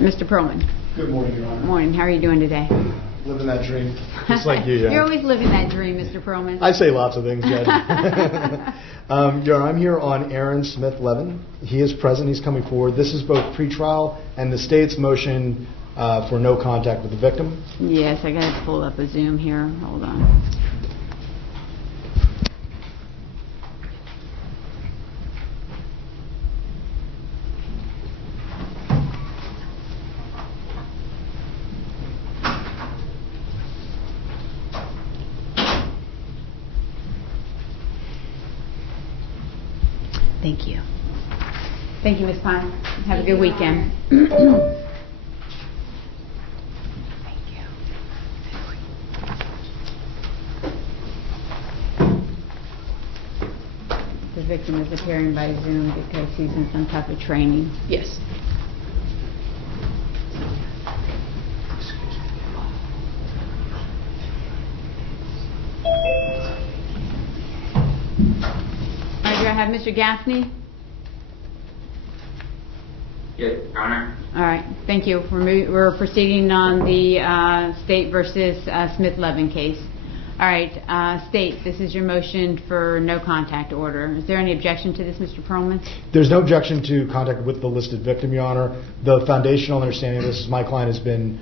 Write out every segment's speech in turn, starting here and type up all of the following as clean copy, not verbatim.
Mr. Perlman. Good morning, Your Honor. Morning. How are you doing today? Living that dream, just like you, You're always living that dream, Mr. Perlman. I say lots of things, Judge. Your Honor, I'm here on Aaron Smith-Levin. He is present. He's coming forward. This is both pretrial and the state's motion for no contact with the victim. Yes, I got to pull up a Zoom here. Hold on. Thank you. Thank you, Ms. Pine. Have a good weekend. Thank you. The victim is appearing by Zoom because he's in some type of training. Yes. Do I have Mr. Gaffney? Yes, Your Honor. All right, thank you. We're proceeding on the State versus Smith-Levin case. All right, State, this is your motion for no contact order. Is there any objection to this, Mr. Perlman? There's no objection to contact with the listed victim, Your Honor. The foundational understanding of this is my client has been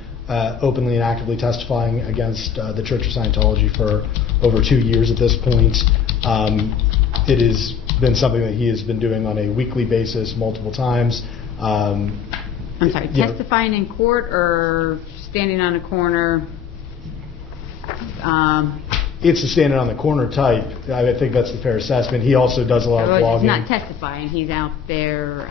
openly and actively testifying against the Church of Scientology for over 2 years at this point. It has been something that he has been doing on a weekly basis multiple times. I'm sorry, testifying in court or standing on a corner? It's a standing on the corner type. I think that's the fair assessment. He also does a lot of blogging. He's not testifying. He's out there,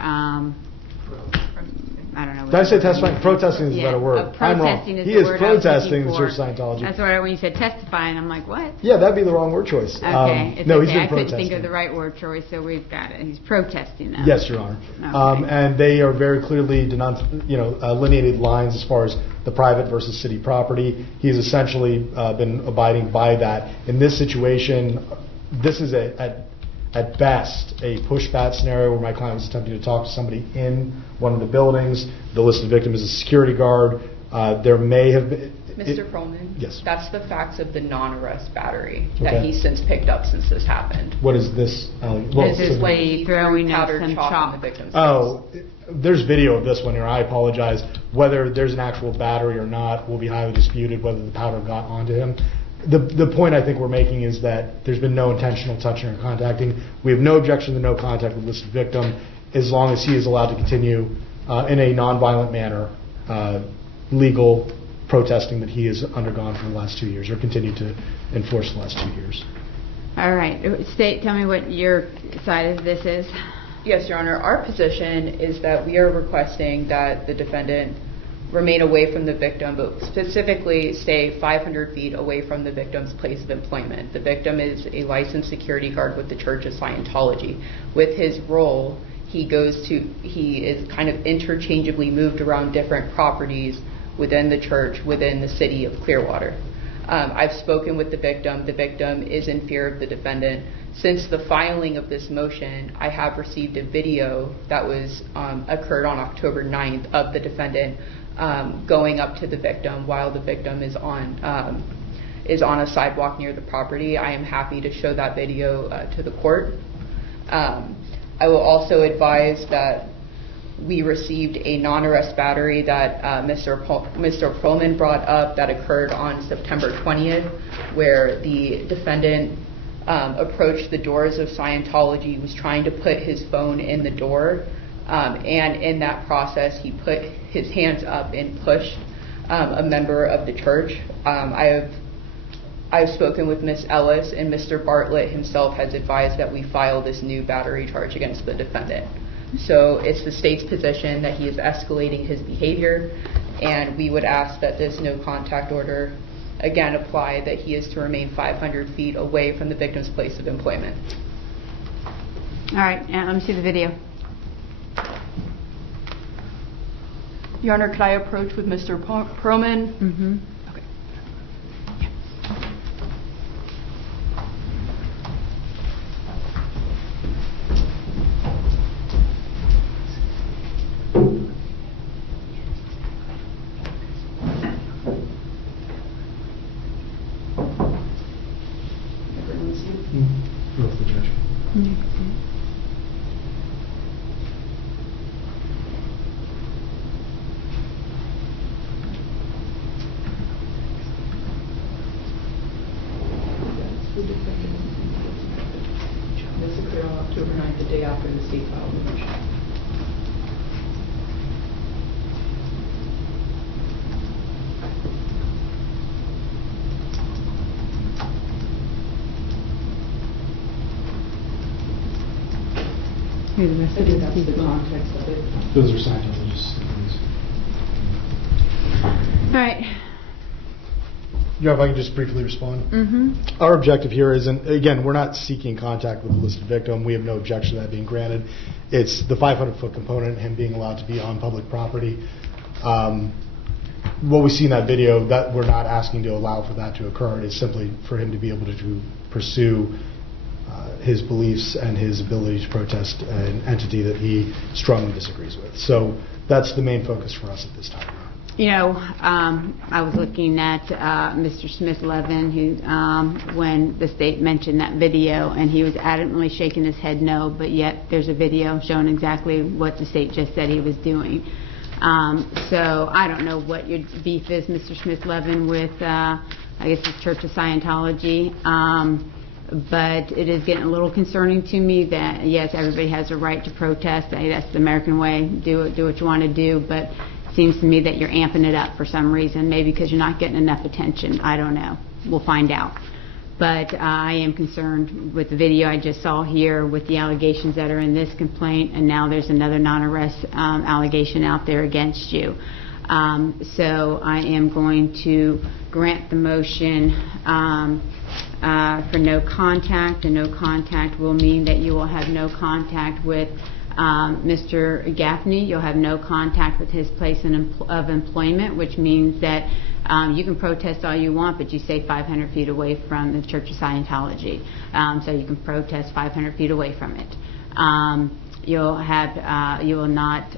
I don't know. Did I say testifying? Protesting is a better word. I'm wrong. He is protesting the Church of Scientology. That's why when you said testifying, I'm like, what? Yeah, that'd be the wrong word choice. Okay. No, okay. he's been I protesting. couldn't think of the right word choice, so we've got it. He's protesting now. Yes, Your Honor. Okay. And they are very clearly delineated lines as far as the private versus city property. He's essentially been abiding by that. In this situation, this is at best a push-bat scenario where my client was attempting to talk to somebody in one of the buildings. The listed victim is a security guard. There may have been... Mr. Perlman? Yes. That's the facts of the non-arrest battery that he's since picked up since this happened. What is this? This is when he throwing out powdered some chalk chalk. in the victim's face. There's video of this one here. I apologize. Whether there's an actual battery or not will be highly disputed, whether the powder got onto him. The point I think we're making is that there's been no intentional touching or contacting. We have no objection to no contact with the listed victim as long as he is allowed to continue in a nonviolent manner legal protesting that he has undergone for the last 2 years or continued to enforce the last 2 years. All right. State, tell me what your side of this is. Yes, Your Honor. Our position is that we are requesting that the defendant remain away from the victim, but specifically stay 500 feet away from the victim's place of employment. The victim is a licensed security guard with the Church of Scientology. With his role, he is kind of interchangeably moved around different properties within the church, within the city of Clearwater. I've spoken with the victim. The victim is in fear of the defendant. Since the filing of this motion, I have received a video that was occurred on October 9th of the defendant going up to the victim while the victim is on a sidewalk near the property. I am happy to show that video to the court. I will also advise that we received a non-arrest battery that Mr. Perlman brought up that occurred on September 20th, where the defendant approached the doors of Scientology, was trying to put his phone in the door, and in that process he put his hands up and pushed a member of the church. I've spoken with Ms. Ellis, and Mr. Bartlett himself has advised that we file this new battery charge against the defendant. So it's the state's position that he is escalating his behavior, and we would ask that this no contact order again apply, that he is to remain 500 feet away from the victim's place of employment. All right, let me see the video. Your Honor, could I approach with Mr. Perlman? Mm-hmm. Okay. This occurred on October 9th, the day after the state filed the motion. Here's the rest I of think the that's the people. context of it. Those are Scientologists. All right. Yeah, if I can just briefly respond. Mm-hmm. Our objective here isn't, again, we're not seeking contact with the listed victim. We have no objection to that being granted. It's the 500-foot component, him being allowed to be on public property. What we see in that video, that we're not asking to allow for that to occur. It's simply for him to be able to pursue his beliefs and his ability to protest an entity that he strongly disagrees with. So that's the main focus for us at this time. You know, I was looking at Mr. Smith-Levin, who, when the state mentioned that video, and he was adamantly shaking his head no, but yet there's a video showing exactly what the state just said he was doing. So I don't know what your beef is, Mr. Smith-Levin, with, I guess, the Church of Scientology. But it is getting a little concerning to me that, yes, everybody has a right to protest. That's the American way. Do what you want to do. But it seems to me that you're amping it up for some reason, maybe because you're not getting enough attention. I don't know. We'll find out. But I am concerned with the video I just saw here with the allegations that are in this complaint, and now there's another non-arrest allegation out there against you. So I am going to grant the motion for no contact, and no contact will mean that you will have no contact with Mr. Gaffney. You'll have no contact with his place of employment, which means that you can protest all you want, but you stay 500 feet away from the Church of Scientology. So you can protest 500 feet away from it. You will not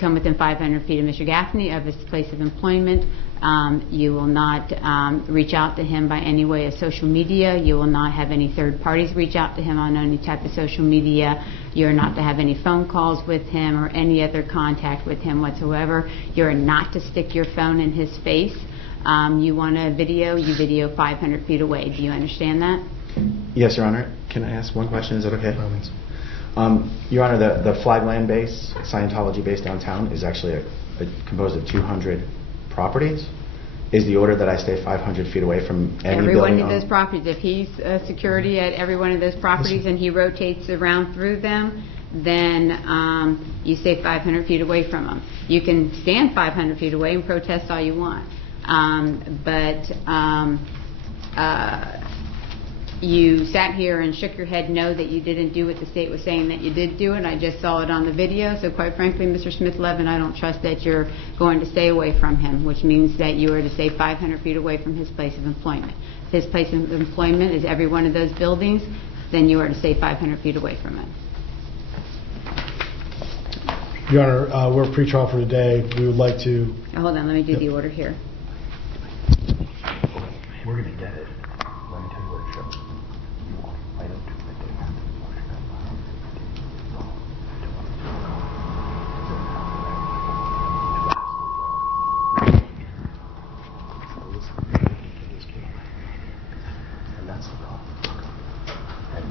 come within 500 feet of Mr. Gaffney, of his place of employment. You will not reach out to him by any way of social media. You will not have any third parties reach out to him on any type of social media. You're not to have any phone calls with him or any other contact with him whatsoever. You're not to stick your phone in his face. You want a video, you video 500 feet away. Do you understand that? Yes, Your Honor. Can I ask one question? Is that okay? Your Honor, the Flagland base, Scientology base downtown, is actually composed of 200 properties. Is the order that I stay 500 feet away from any every building? one of those properties. If he's security at every one of those properties and he rotates around through them, then you stay 500 feet away from him. You can stand 500 feet away and protest all you want. You sat here and shook your head no that you didn't do what the state was saying that you did do it. I just saw it on the video. So quite frankly, Mr. Smith-Levin, I don't trust that you're going to stay away from him, which means that you are to stay 500 feet away from his place of employment. If his place of employment is every one of those buildings, then you are to stay 500 feet away from it. Your Honor, we're pre-trial for today. We would like to... Hold on, let me do the order here. We're going to get it. Let me tell you where it shows. I don't think they have to wash that. And that's the problem. And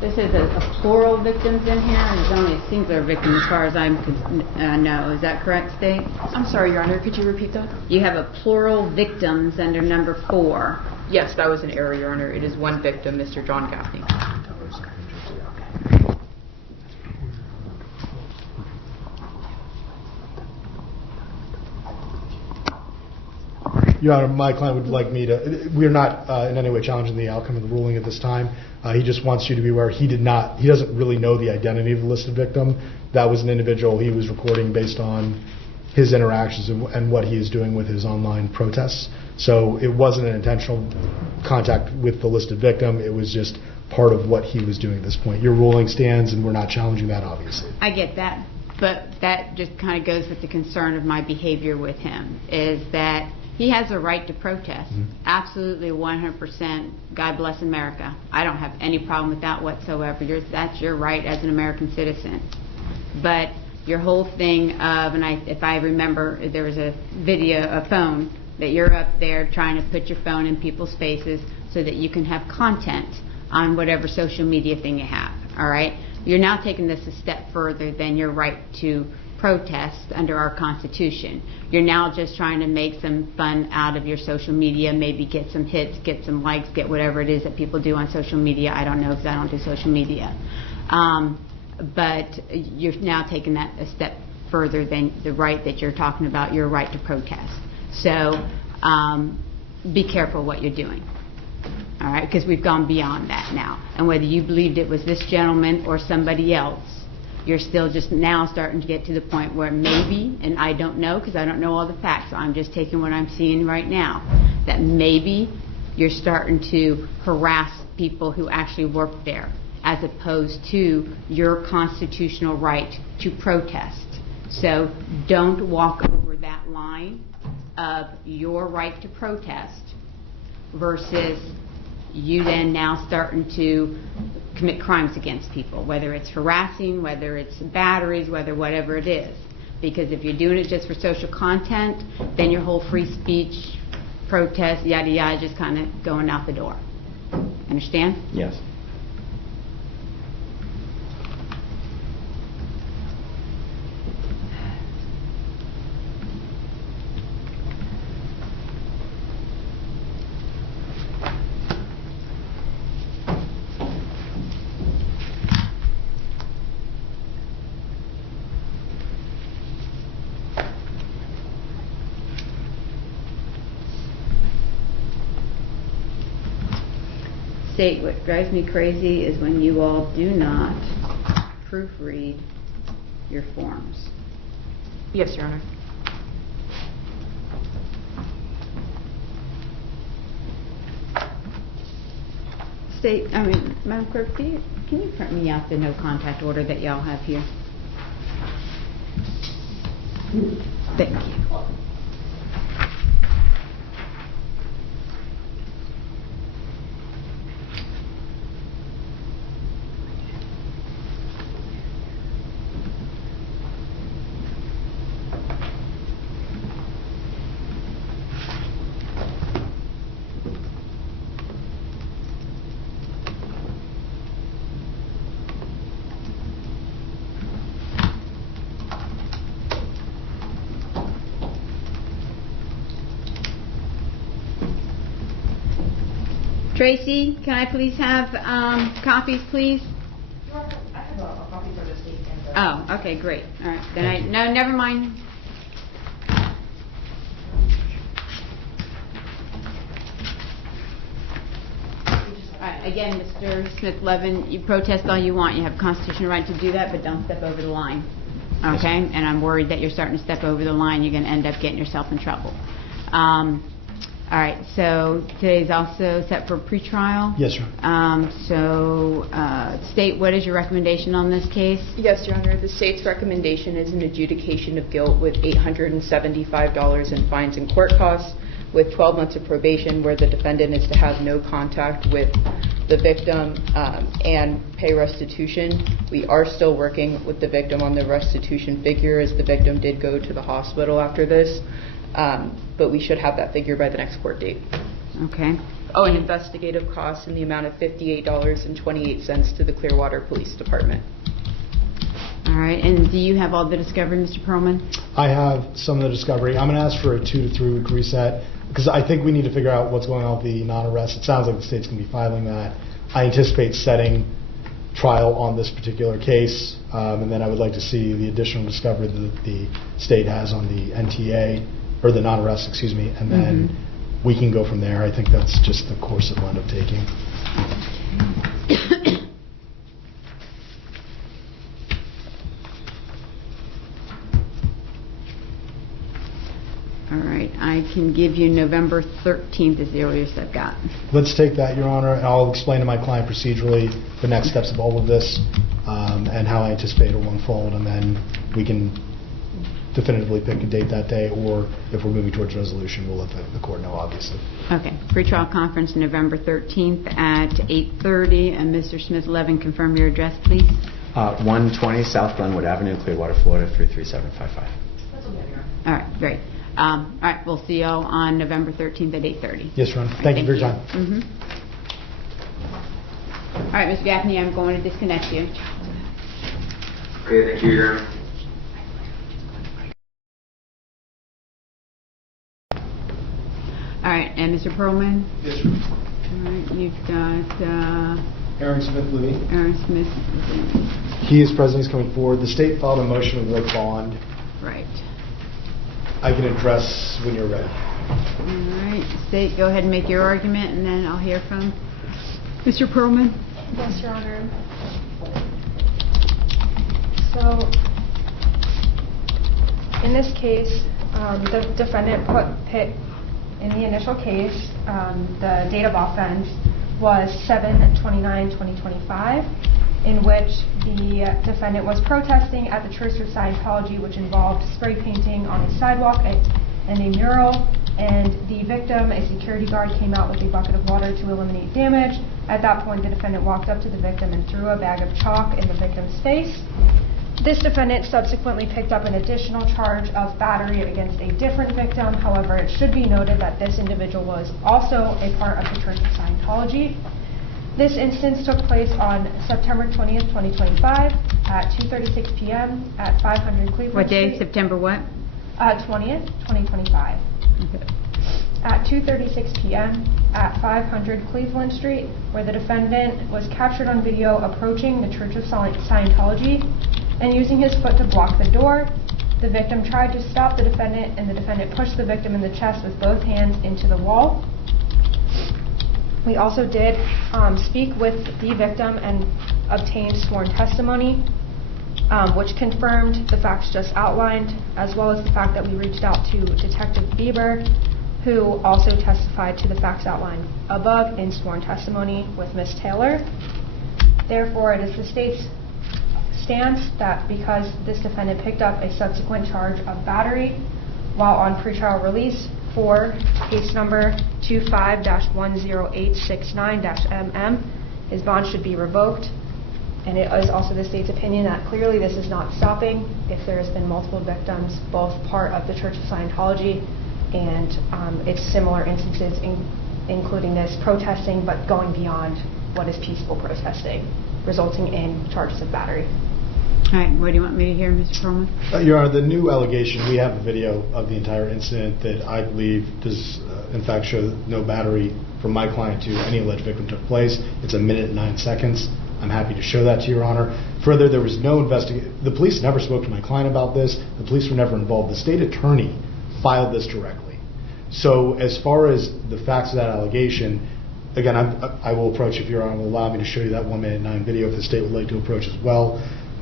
This is a plural victims in here, and there's only a singular victim as far as I know. Is that correct, State? I'm sorry, Your Honor, could you repeat that? You have a plural victims under number 4. Yes, that was an error, Your Honor. It is one victim, Mr. John Gaffney. Your Honor, my client would like me to... We are not in any way challenging the outcome of the ruling at this time. He just wants you to be aware he doesn't really know the identity of the listed victim. That was an individual he was recording based on his interactions and what he is doing with his online protests. So it wasn't an intentional contact with the listed victim. It was just part of what he was doing at this point. Your ruling stands, and we're not challenging that, obviously. I get that, but that just kind of goes with the concern of my behavior with him, is that he has a right to protest. Mm-hmm. Absolutely, 100%. God bless America. I don't have any problem with that whatsoever. That's your right as an American citizen. But your whole thing of, and if I remember, there was a phone that you're up there trying to put your phone in people's faces so that you can have content on whatever social media thing you have, all right? You're now taking this a step further than your right to protest under our Constitution. You're now just trying to make some fun out of your social media, maybe get some hits, get some likes, get whatever it is that people do on social media. I don't know because I don't do social media. But you're now taking that a step further than the right that you're talking about, your right to protest. So be careful what you're doing. All right, because we've gone beyond that now. And whether you believed it was this gentleman or somebody else, you're still just now starting to get to the point where maybe, and I don't know because I don't know all the facts, so I'm just taking what I'm seeing right now, that maybe you're starting to harass people who actually work there as opposed to your constitutional right to protest. So don't walk over that line of your right to protest versus you then now starting to commit crimes against people, whether it's harassing, whether it's batteries, whatever it is. Because if you're doing it just for social content, then your whole free speech, protest, yada yada, just kind of going out the door. Understand? Yes. State, what drives me crazy is when you all do not proofread your forms. Yes, Your Honor. State, Madam Clerk, can you print me out the no contact order that y'all have here? Thank you. Tracy, can I please have copies, please? I have a copy for the state. Oh, okay, great. All right. Then no, never mind. All right. Again, Mr. Smith-Levin, you protest all you want. You have a constitutional right to do that, but don't step over the line. Okay? And I'm worried that you're starting to step over the line. You're going to end up getting yourself in trouble. All right, so today's also set for pretrial? Yes, Your Honor. State, what is your recommendation on this case? Yes, Your Honor. The state's recommendation is an adjudication of guilt with $875 in fines and court costs, with 12 months of probation, where the defendant is to have no contact with the victim and pay restitution. We are still working with the victim on the restitution figure, as the victim did go to the hospital after this. But we should have that figure by the next court date. Okay. Oh, and investigative costs in the amount of $58.28 to the Clearwater Police Department. All right, and do you have all the discovery, Mr. Perlman? I have some of the discovery. I'm going to ask for a 2 to 3 week reset because I think we need to figure out what's going on with the non-arrest. It sounds like the state's going to be filing that. I anticipate setting trial on this particular case, and then I would like to see the additional discovery that the state has on the NTA, or the non-arrest, excuse me, and then we can go from there. I think that's just the course it will end up taking. All right, I can give you November 13th is the earliest I've got. Let's take that, Your Honor, and I'll explain to my client procedurally the next steps of all of this and how I anticipate it will unfold, and then we can definitively pick a date that day, or if we're moving towards resolution, we'll let the court know, obviously. Okay, pretrial conference November 13th at 8:30, and Mr. Smith-Levin, confirm your address, please. 120 South Glenwood Avenue, Clearwater, Florida, 33755. That's okay, Your Honor. All right, great. All right, we'll see y'all on November 13th at 8:30. Yes, Ron. Thank you for your time. Mhm. All right, Mr. Gaffney, I'm going to disconnect you. Okay, thank you, Your Honor. All right, and Mr. Perlman? Yes, sir. All right, you've got Aaron Smith-Levin. Aaron Smith. He is present. He's coming forward. The state filed a motion to void bond. Right. I can address when you're ready. All right, State, go ahead and make your argument, and then I'll hear from Mr. Perlman. Yes, Your Honor. So, in this case, the defendant put in the initial case, the date of offense was 7/29/2025, in which the defendant was protesting at the Church of Scientology, which involved spray painting on a sidewalk and a mural, and the victim, a security guard, came out with a bucket of water to eliminate damage. At that point, the defendant walked up to the victim and threw a bag of chalk in the victim's face. This defendant subsequently picked up an additional charge of battery against a different victim. However, it should be noted that this individual was also a part of the Church of Scientology. This instance took place on September 20th, 2025 at 2:36 p.m. at 500 Clearwater What day? Street. September what? 20th, 2025. Okay. At 2:36 p.m. at 500 Cleveland Street, where the defendant was captured on video approaching the Church of Scientology and using his foot to block the door. The victim tried to stop the defendant, and the defendant pushed the victim in the chest with both hands into the wall. We also did speak with the victim and obtained sworn testimony, which confirmed the facts just outlined, as well as the fact that we reached out to Detective Bieber, who also testified to the facts outlined above in sworn testimony with Ms. Taylor. Therefore, it is the state's stance that because this defendant picked up a subsequent charge of battery while on pretrial release for case number 25-10869-MM, his bond should be revoked. And it is also the state's opinion that clearly this is not stopping if there has been multiple victims, both part of the Church of Scientology and its similar instances, including this protesting, but going beyond what is peaceful protesting, resulting in charges of battery. All right, what do you want me to hear, Mr. Perlman? Your Honor, the new allegation, we have a video of the entire incident that I believe does, in fact, show that no battery from my client to any alleged victim took place. It's 1 minute and 9 seconds. I'm happy to show that to Your Honor. Further, there was no investigation. The police never spoke to my client about this. The police were never involved. The state attorney filed this directly. So as far as the facts of that allegation, again, I will approach, if Your Honor will allow me to show you that 1 minute and 9 video if the state would like to approach as well.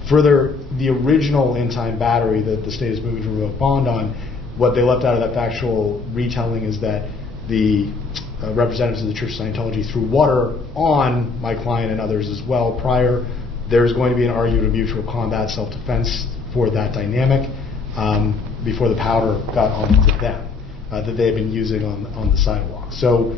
Further, the original in-time battery that the state is moving to revoke bond on, what they left out of that factual retelling is that the representatives of the Church of Scientology threw water on my client and others as well prior. There's going to be an argument of mutual combat, self-defense for that dynamic before the powder got onto them that they had been using on the sidewalk. So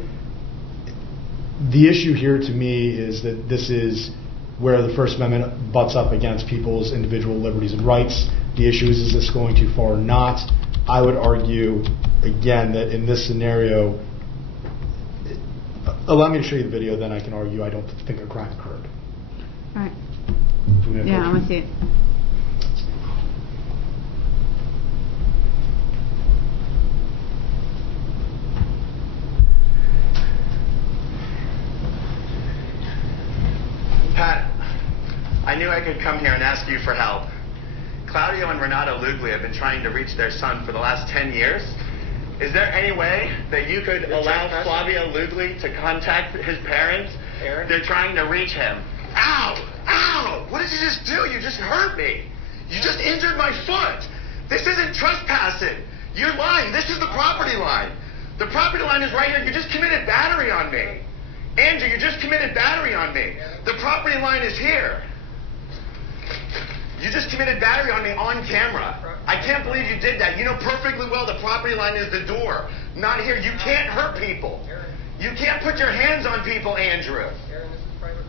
the issue here to me is that this is where the First Amendment butts up against people's individual liberties and rights. The issue is this going too far or not? I would argue, again, that in this scenario, allow me to show you the video, then I can argue I don't think a crime occurred. All right. Yeah, I want to see it. Pat, I knew I could come here and ask you for help. Claudio and Renato Lugli have been trying to reach their son for the last 10 years. Is there any way that you could allow Flavio Lugli to contact his parents? Aaron? They're trying to reach him. Ow! Ow! What did you just do? You just hurt me. You just injured my foot. This isn't trespassing. You're lying. This is the property line. The property line is right here. You just committed battery on me. Andrew, you just committed battery on me. The property line is here. You just committed battery on me on camera. I can't believe you did that. You know perfectly well the property line is the door, not here. You can't hurt people. You can't put your hands on people, Andrew.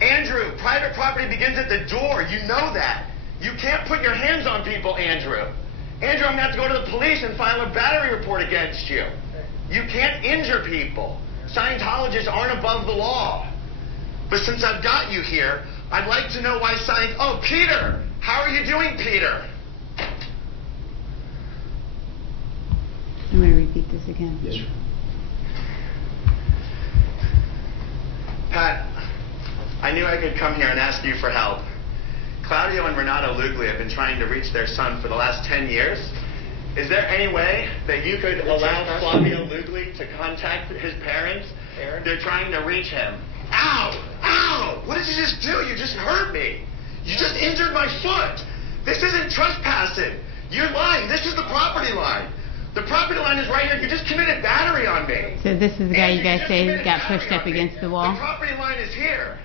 Andrew, private property begins at the door. You know that. You can't put your hands on people, Andrew. Andrew, I'm going to have to go to the police and file a battery report against you. You can't injure people. Scientologists aren't above the law. But since I've got you here, I'd like to know why Oh, Peter! How are you doing, Peter? I'm going to repeat this again. Yes, sir. Pat, I knew I could come here and ask you for help. Claudio and Renato Lugli have been trying to reach their son for the last 10 years. Is there any way that you could allow Claudio Lugli to contact his parents? Aaron? They're trying to reach him. Ow! Ow! What did you just do? You just hurt me. You just injured my foot. This isn't trespassing. You're lying. This is the property line. The property line is right here. You just committed battery on me. So this is the guy you guys just say committed got battery pushed up on me. against the wall? The property line is here.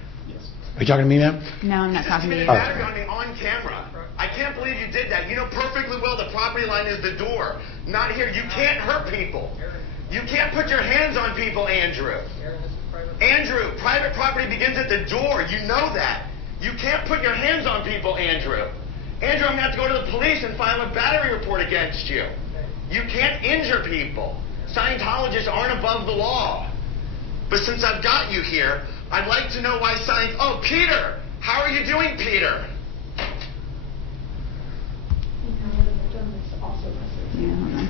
Are you talking to me, ma'am? No, I'm not You just talking to committed you. battery on me on camera. I can't believe you did that. You know perfectly well the property line is the door, not here. You can't hurt people. You can't put your hands on people, Andrew. Andrew, private property begins at the door. You know that. You can't put your hands on people, Andrew. Andrew, I'm going to have to go to the police and file a battery report against you. You can't injure people. Scientologists aren't above the law. But since I've got you here, I'd like to know why Oh, Peter! How are you doing, Peter? Yeah, hold on.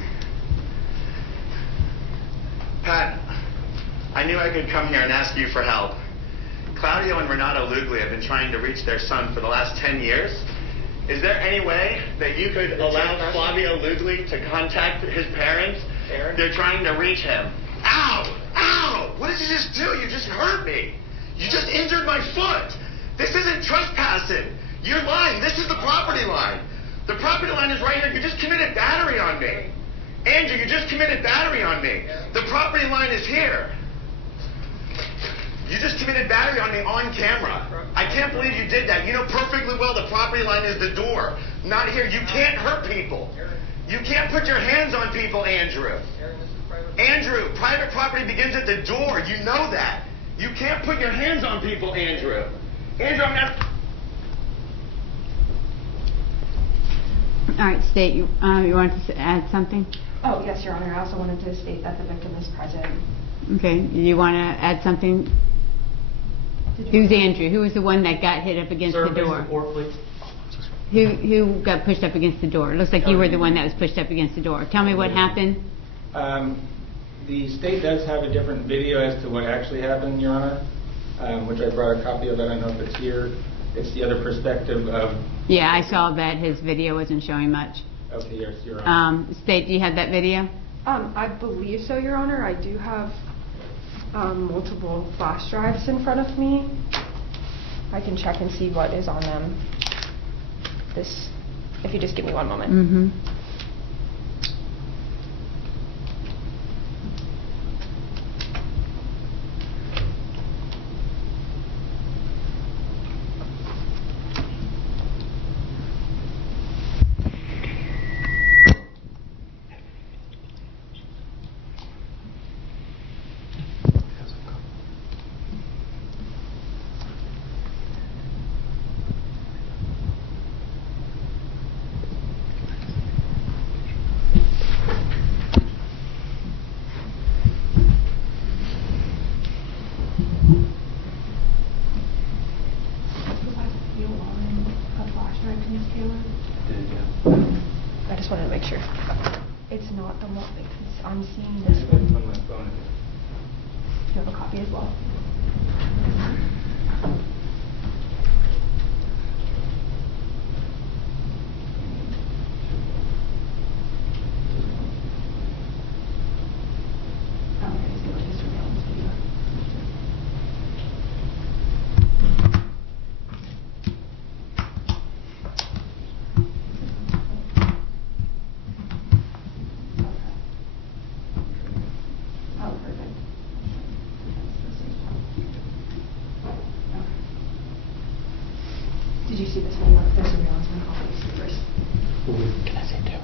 Pat, I knew I could come here and ask you for help. Claudio and Renato Lugli have been trying to reach their son for the last 10 years. Is there any way that you could allow Flavio Lugli to contact his parents? Aaron? They're trying to reach him. Ow! Ow! What did you just do? You just hurt me. You just injured my foot. This isn't trespassing. You're lying. This is the property line. The property line is right here. You just committed battery on me. Andrew, you just committed battery on me. The property line is here. You just committed battery on me on camera. I can't believe you did that. You know perfectly well the property line is the door, not here. You can't hurt people. You can't put your hands on people, Andrew. Andrew, private property begins at the door. You know that. You can't put your hands on people, Andrew. Andrew, I'm not... All right, State, you wanted to add something? Oh, yes, Your Honor. I also wanted to state that the victim is present. Okay, you want to add something? Who's Andrew? Who was the one that got hit up against the door? Who got pushed up against the door? It looks like you were the one that was pushed up against the door. Tell me what happened. The state does have a different video as to what actually happened, Your Honor, which I brought a copy of. I don't know if it's here. It's the other perspective of... Yeah, I saw that his video wasn't showing much. Okay, yes, Your Honor. State, do you have that video? I believe so, Your Honor. I do have multiple flash drives in front of me. I can check and see what is on them. If you just give me one moment. Mm-hmm. I just wanted to make sure. It's not the one, because I'm seeing this one. It's on my phone. Do you have a copy as well? Did you see this one? The surveillance one. I'll see first. Can I say two?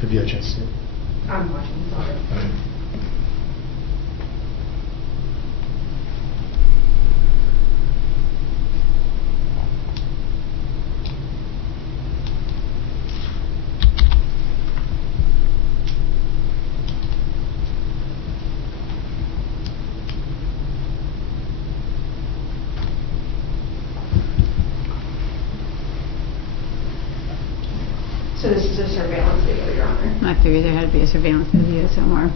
Have you had a chance to see it? I'm watching. Sorry. So this is a surveillance video, Your Honor. I figured there had to be a surveillance video somewhere.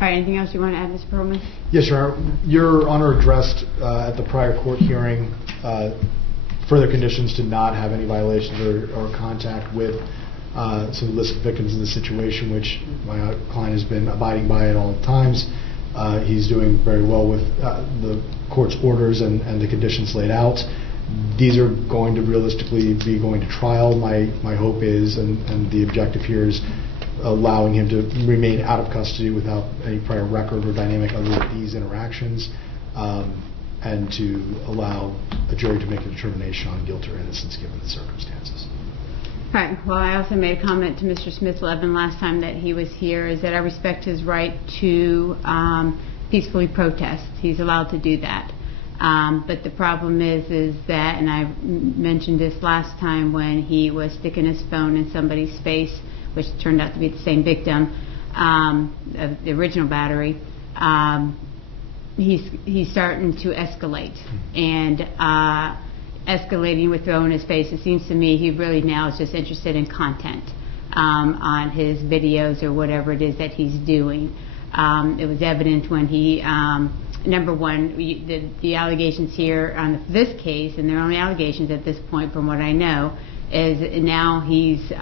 All right, anything else you want to add, Mr. Perlman? Yes, Your Honor addressed at the prior court hearing further conditions to not have any violations or contact with some illicit victims in the situation, which my client has been abiding by at all times. He's doing very well with the court's orders and the conditions laid out. These are going to realistically be going to trial. My hope is, and the objective here is, allowing him to remain out of custody without any prior record or dynamic other than these interactions, and to allow a jury to make a determination on guilt or innocence given the circumstances. All right. Well, I also made a comment to Mr. Smith-Levin last time that he was here, is that I respect his right to peacefully protest. He's allowed to do that. But the problem is that, and I mentioned this last time when he was sticking his phone in somebody's face, which turned out to be the same victim of the original battery, he's starting to escalate. And escalating with throwing his face, it seems to me he really now is just interested in content on his videos or whatever it is that he's doing. It was evident when he, number one, the allegations here on this case, and they're only allegations at this point from what I know, is now he's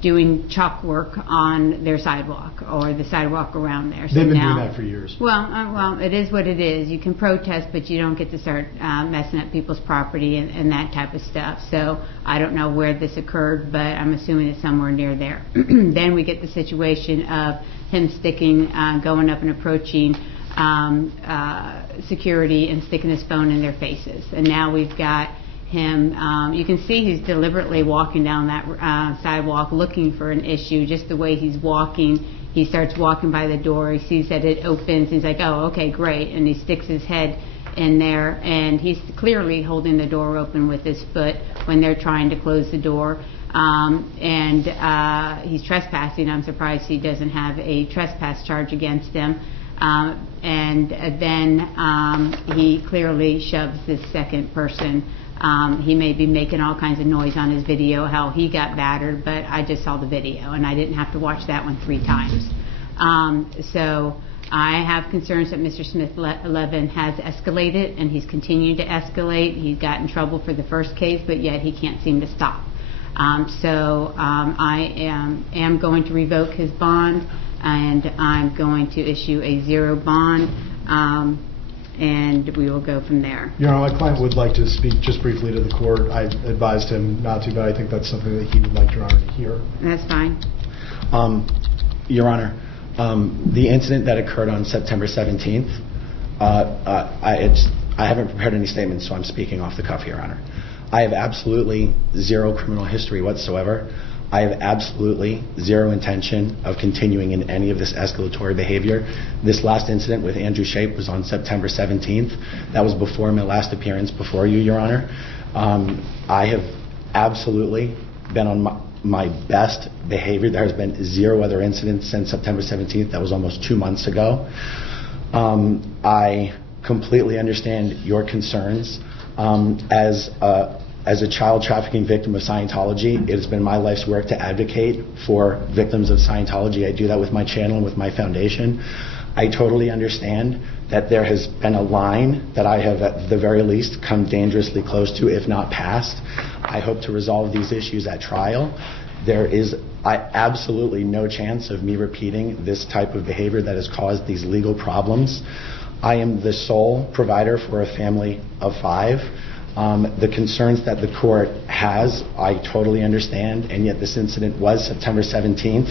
doing chalk work on their sidewalk or the sidewalk around there. So they've been now, doing that for years. Well, it is what it is. You can protest, but you don't get to start messing up people's property and that type of stuff. So I don't know where this occurred, but I'm assuming it's somewhere near there. Then we get the situation of him going up and approaching security and sticking his phone in their faces. And now we've got him, you can see he's deliberately walking down that sidewalk looking for an issue. Just the way he's walking, he starts walking by the door, he sees that it opens, he's like, oh, okay, great, and he sticks his head in there, and he's clearly holding the door open with his foot when they're trying to close the door. And he's trespassing. I'm surprised he doesn't have a trespass charge against him. And then he clearly shoves this second person. He may be making all kinds of noise on his video how he got battered, but I just saw the video and I didn't have to watch that one 3 times. So I have concerns that Mr. Smith-Levin has escalated, and he's continued to escalate. He's got in trouble for the first case, but yet he can't seem to stop. So I am going to revoke his bond, and I'm going to issue a 0 bond. And we will go from there. Your Honor, my client would like to speak just briefly to the court. I advised him not to, but I think that's something that he would like Your Honor to hear. That's fine. Your Honor, the incident that occurred on September 17th, I haven't prepared any statements, so I'm speaking off the cuff, Your Honor. I have absolutely 0 criminal history whatsoever. I have absolutely 0 intention of continuing in any of this escalatory behavior. This last incident with Andrew Shape was on September 17th. That was before my last appearance before you, Your Honor. I have absolutely been on my best behavior. There has been 0 other incidents since September 17th. That was almost 2 months ago. I completely understand your concerns. As a child trafficking victim of Scientology, it has been my life's work to advocate for victims of Scientology. I do that with my channel and with my foundation. I totally understand that there has been a line that I have at the very least come dangerously close to, if not past. I hope to resolve these issues at trial. There is absolutely no chance of me repeating this type of behavior that has caused these legal problems. I am the sole provider for a family of 5. The concerns that the court has, I totally understand, and yet this incident was September 17th.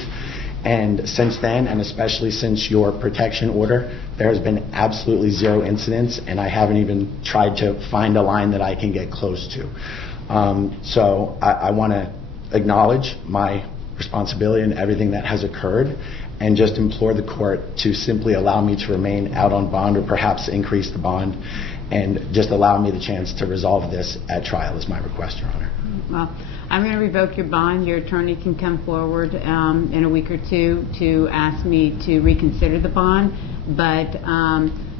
And since then, and especially since your protection order, there has been absolutely zero incidents, and I haven't even tried to find a line that I can get close to. So I want to acknowledge my responsibility in everything that has occurred, and just implore the court to simply allow me to remain out on bond, or perhaps increase the bond, and just allow me the chance to resolve this at trial is my request, Your Honor. Well, I'm going to revoke your bond. Your attorney can come forward in a week or two to ask me to reconsider the bond. But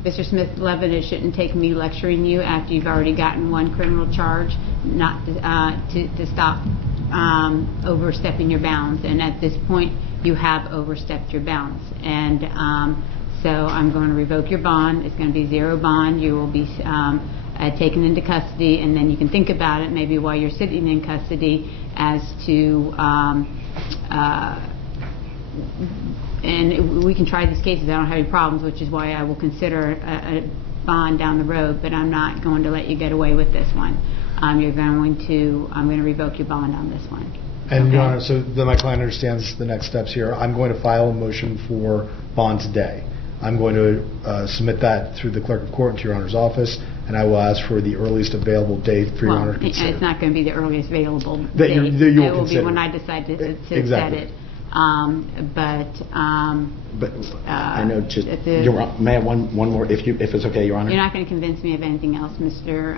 Mr. Smith-Levin, it shouldn't take me lecturing you after you've already gotten one criminal charge not to stop overstepping your bounds. And at this point, you have overstepped your bounds. And so I'm going to revoke your bond. It's going to be zero bond. You will be taken into custody, and then you can think about it maybe while you're sitting in custody as to, and we can try these cases. I don't have any problems, which is why I will consider a bond down the road, but I'm not going to let you get away with this one. I'm going to revoke your bond on this one. And okay. Your Honor, so then my client understands the next steps here. I'm going to file a motion for bond today. I'm going to submit that through the clerk of court into Your Honor's office, and I will ask for the earliest available date for Your Honor to consider. It's not going to be the earliest available date. That you will it will consider. be when I decide to Exactly. set it. But I know just, may I have one more, if it's okay, Your Honor? You're not going to convince me of anything else, Mr.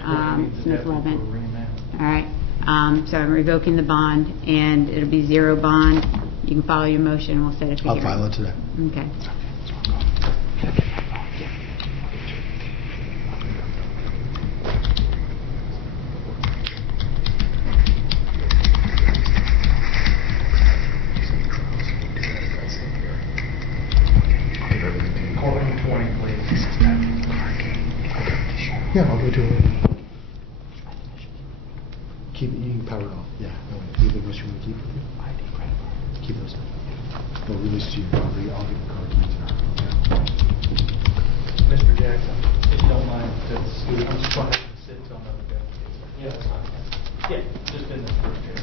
Smith-Levin. All right. So I'm revoking the bond, and it'll be zero bond. You can follow your motion, and we'll set it for I'll file it today. Okay. Yeah, I'll go to it. Keep it, you can power it off. Yeah, no, anything else you want to keep with you? ID, credit card. Keep those. No, release to you. I'll give the car keys to her. Mr. Jackson, if you don't mind, I'm just going to sit till another day. Yeah, that's fine. Yeah, just in the first chair.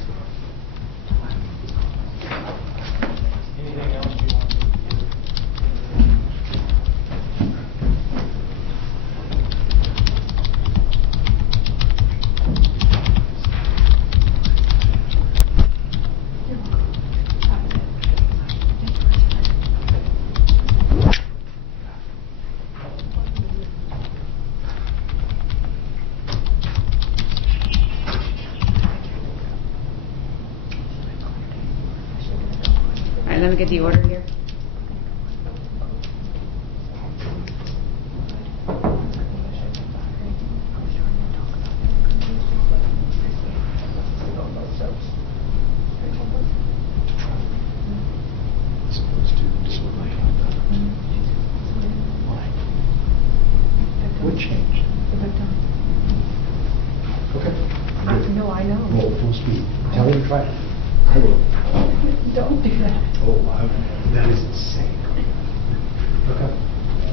Anything else you want to do? All right, let me get the order here. What changed? Okay. No, I know. Roll full speed. Tell her to try it. I will. Don't do that. Oh, wow. That is insane. Okay.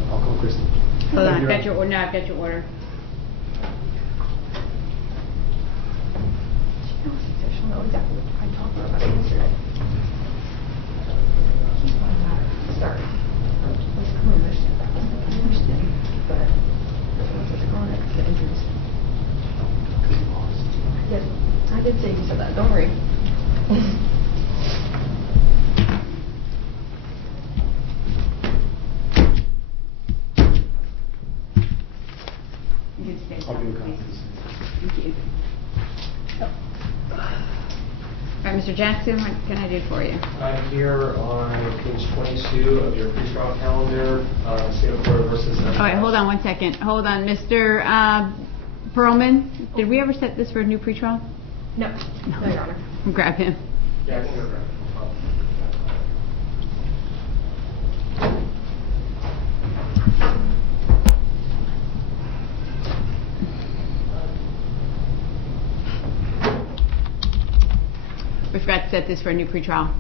I'll call Kristen. Hold on, I've got your order. Now I've got your order. She'll know exactly what I talked about yesterday. He's my dad. Sorry. Let's come on, I understand, but once it's gone, it's the injuries. Yes, I did say you said that. Don't worry. You can stay I'll do a down, copy. please. Thank you. All right, Mr. Jackson, what can I do for you? I'm here on page 22 of your pretrial calendar, Singapore versus... All right, hold on 1 second. Hold on, Mr. Perlman, did we ever set this for a new pretrial? No, no, Your Honor. Grab him. Yeah, I think you're right. We forgot to set this for a new pretrial.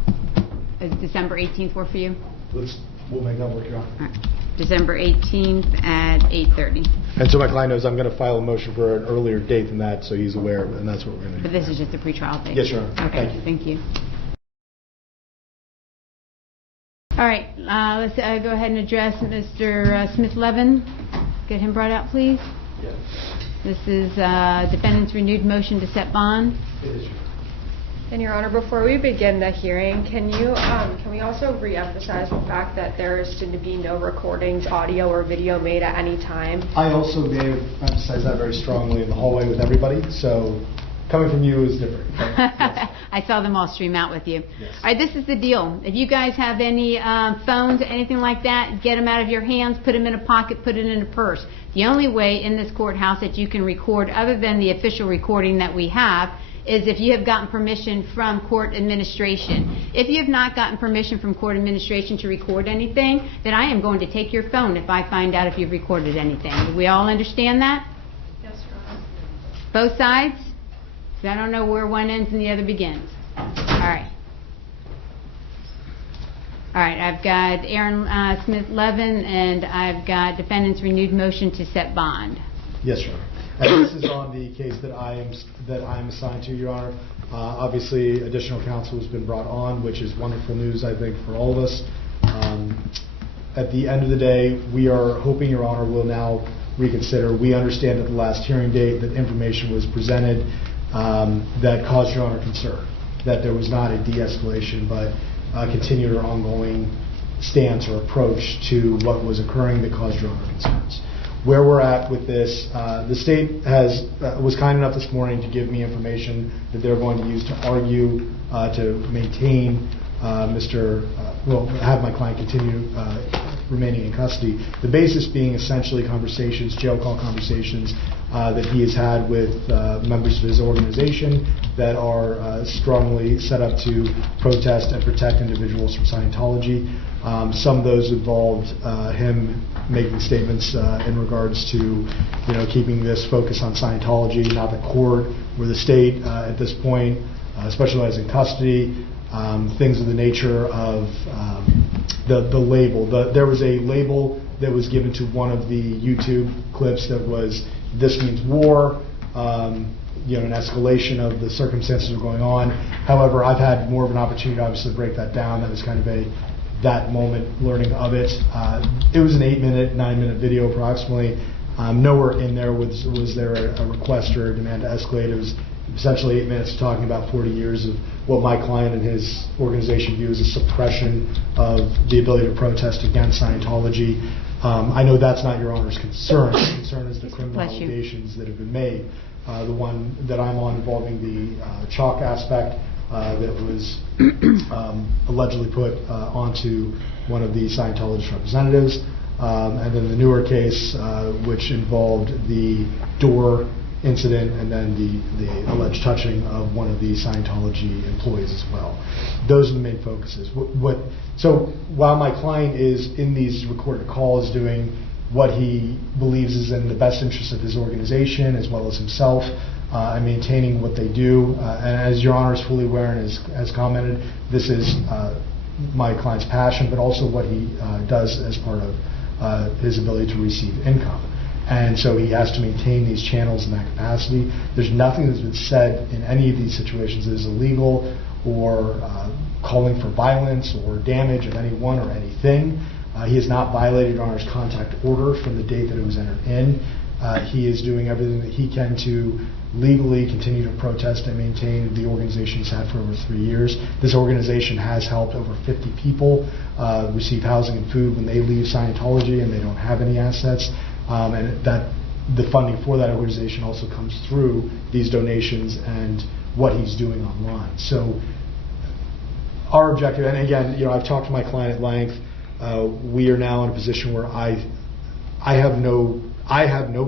Is December 18th work for you? We'll make that work, Your Honor. All right. December 18th at 8:30. And so my client knows I'm going to file a motion for an earlier date than that, so he's aware, and that's what we're going to do. But this is just a pretrial date? Yes, Your Honor. Okay, thank you. All right, let's go ahead and address Mr. Smith-Levin. Get him brought out, please. Yes. This is defendant's renewed motion to set bond. It is, Your Honor. And Your Honor, before we begin the hearing, can we also re-emphasize the fact that there is to be no recordings, audio or video made at any time? I also may have emphasized that very strongly in the hallway with everybody, so coming from you is different. Yes. I saw them all stream out with you. Yes. All right, this is the deal. If you guys have any phones or anything like that, get them out of your hands, put them in a pocket, put it in a purse. The only way in this courthouse that you can record, other than the official recording that we have, is if you have gotten permission from court administration. If you have not gotten permission from court administration to record anything, then I am going to take your phone if I find out if you've recorded anything. Do we all understand that? Yes, Your Honor. Both sides? So I don't know where one ends and the other begins. All right. All right, I've got Aaron Smith-Levin, and I've got defendant's renewed motion to set bond. Yes, Your Honor. And this is on the case that I am assigned to, Your Honor. Obviously, additional counsel has been brought on, which is wonderful news, I think, for all of us. At the end of the day, we are hoping Your Honor will now reconsider. We understand at the last hearing date that information was presented that caused Your Honor concern, that there was not a de-escalation, but a continued or ongoing stance or approach to what was occurring that caused Your Honor concerns. Where we're at with this, the state was kind enough this morning to give me information that they're going to use to argue to maintain have my client continue remaining in custody. The basis being essentially conversations, jail call conversations that he has had with members of his organization that are strongly set up to protest and protect individuals from Scientology. Some of those involved him making statements in regards to, keeping this focus on Scientology, not the court or the state at this point, specialized in custody, things of the nature of the label. There was a label that was given to one of the YouTube clips that was, "This means war," an escalation of the circumstances that are going on. However, I've had more of an opportunity to obviously break that down. That was kind of that moment learning of it. It was an 8-minute, 9-minute video approximately. Nowhere in there was there a request or a demand to escalate. It was essentially 8 minutes talking about 40 years of what my client and his organization view as a suppression of the ability to protest against Scientology. I know that's not Your Honor's concern. The concern is the criminal allegations that have been made. The one that I'm on involving the chalk aspect that was allegedly put onto one of the Scientologist representatives, and then the newer case which involved the door incident and then the alleged touching of one of the Scientology employees as well. Those are the main focuses. So while my client is in these recorded calls doing what he believes is in the best interest of his organization as well as himself, and maintaining what they do. And as Your Honor is fully aware and has commented, this is my client's passion, but also what he does as part of his ability to receive income. And so he has to maintain these channels in that capacity. There's nothing that's been said in any of these situations that is illegal or calling for violence or damage of anyone or anything. He has not violated Your Honor's contact order from the date that it was entered in. He is doing everything that he can to legally continue to protest and maintain the organization he's had for over 3 years. This organization has helped over 50 people receive housing and food when they leave Scientology and they don't have any assets. And that the funding for that organization also comes through these donations and what he's doing online. So our objective, and again, I've talked to my client at length. We are now in a position where I have no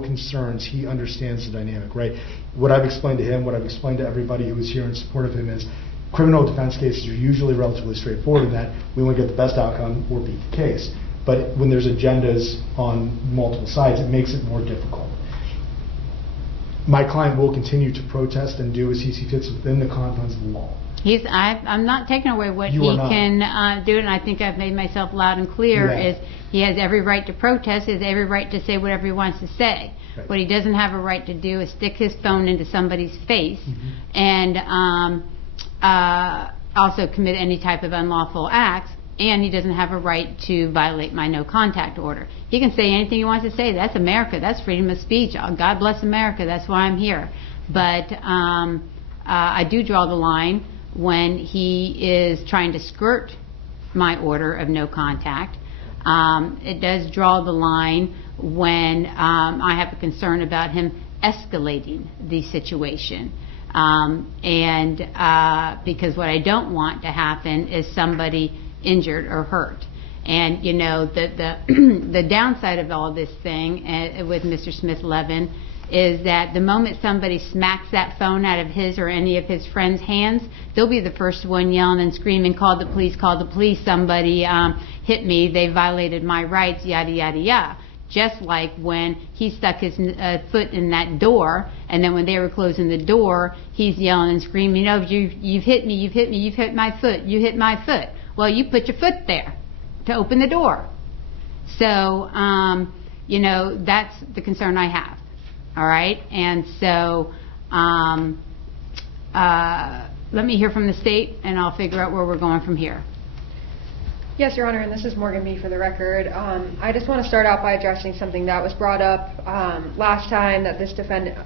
concerns. He understands the dynamic, right? What I've explained to him, what I've explained to everybody who is here in support of him is criminal defense cases are usually relatively straightforward in that we want to get the best outcome or beat the case. But when there's agendas on multiple sides, it makes it more difficult. My client will continue to protest and do as he sees fit within the confines of the law. I'm not taking away what You he are not. can do, and I think I've made myself loud and clear. Yeah. Is he has every right to protest, he has every right to say whatever he wants to say. Right. What he doesn't have a right to do is stick his phone into somebody's face Mm-hmm. and also commit any type of unlawful acts. And he doesn't have a right to violate my no contact order. He can say anything he wants to say. That's America. That's freedom of speech. God bless America. That's why I'm here. But I do draw the line when he is trying to skirt my order of no contact. It does draw the line when I have a concern about him escalating the situation. Because what I don't want to happen is somebody injured or hurt. And you know, the downside of all this thing with Mr. Smith-Levin is that the moment somebody smacks that phone out of his or any of his friends' hands, they'll be the first one yelling and screaming, call the police, somebody hit me, they violated my rights, yada, yada, yada. Just like when he stuck his foot in that door, and then when they were closing the door, he's yelling and screaming, oh, you've hit me, you've hit my foot, you hit my foot. Well, you put your foot there to open the door. So, you know, that's the concern I have. All right? And so, let me hear from the state, and I'll figure out where we're going from here. Yes, Your Honor, and this is Morgan B. for the record. I just want to start out by addressing something that was brought up last time that this defendant,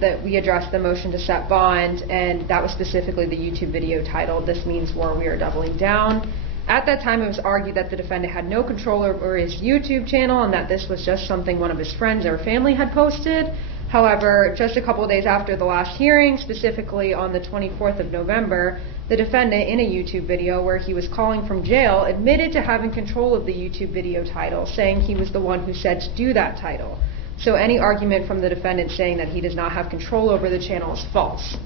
that we addressed the motion to set bond, and that was specifically the YouTube video titled, "This Means War, We Are Doubling Down." At that time, it was argued that the defendant had no control over his YouTube channel and that this was just something one of his friends or family had posted. However, just a couple of days after the last hearing, specifically on the 24th of November, the defendant, in a YouTube video where he was calling from jail, admitted to having control of the YouTube video title, saying he was the one who said to do that title. So any argument from the defendant saying that he does not have control over the channel is false.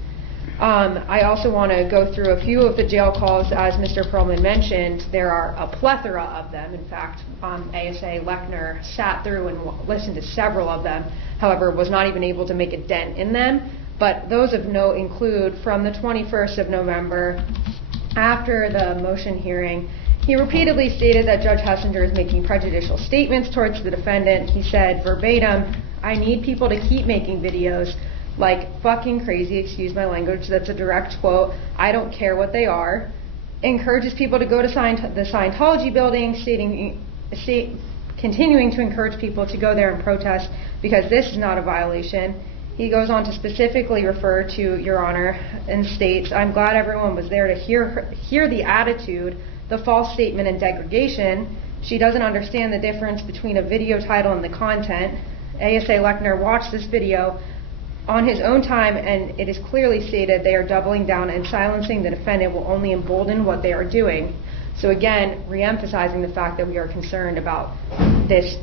I also want to go through a few of the jail calls. As Mr. Perlman mentioned, there are a plethora of them. In fact, ASA Lechner sat through and listened to several of them, however, was not even able to make a dent in them. But those of note include, from the 21st of November, after the motion hearing, he repeatedly stated that Judge Hessinger is making prejudicial statements towards the defendant. He said verbatim, "I need people to keep making videos like fucking crazy," excuse my language, that's a direct quote, "I don't care what they are." Encourages people to go to the Scientology building, continuing to encourage people to go there and protest because this is not a violation. He goes on to specifically refer to Your Honor and states, "I'm glad everyone was there to hear the attitude, the false statement and degradation. She doesn't understand the difference between a video title and the content. ASA Lechner watched this video on his own time, and it is clearly stated they are doubling down and silencing the defendant will only embolden what they are doing." So again, re-emphasizing the fact that we are concerned about this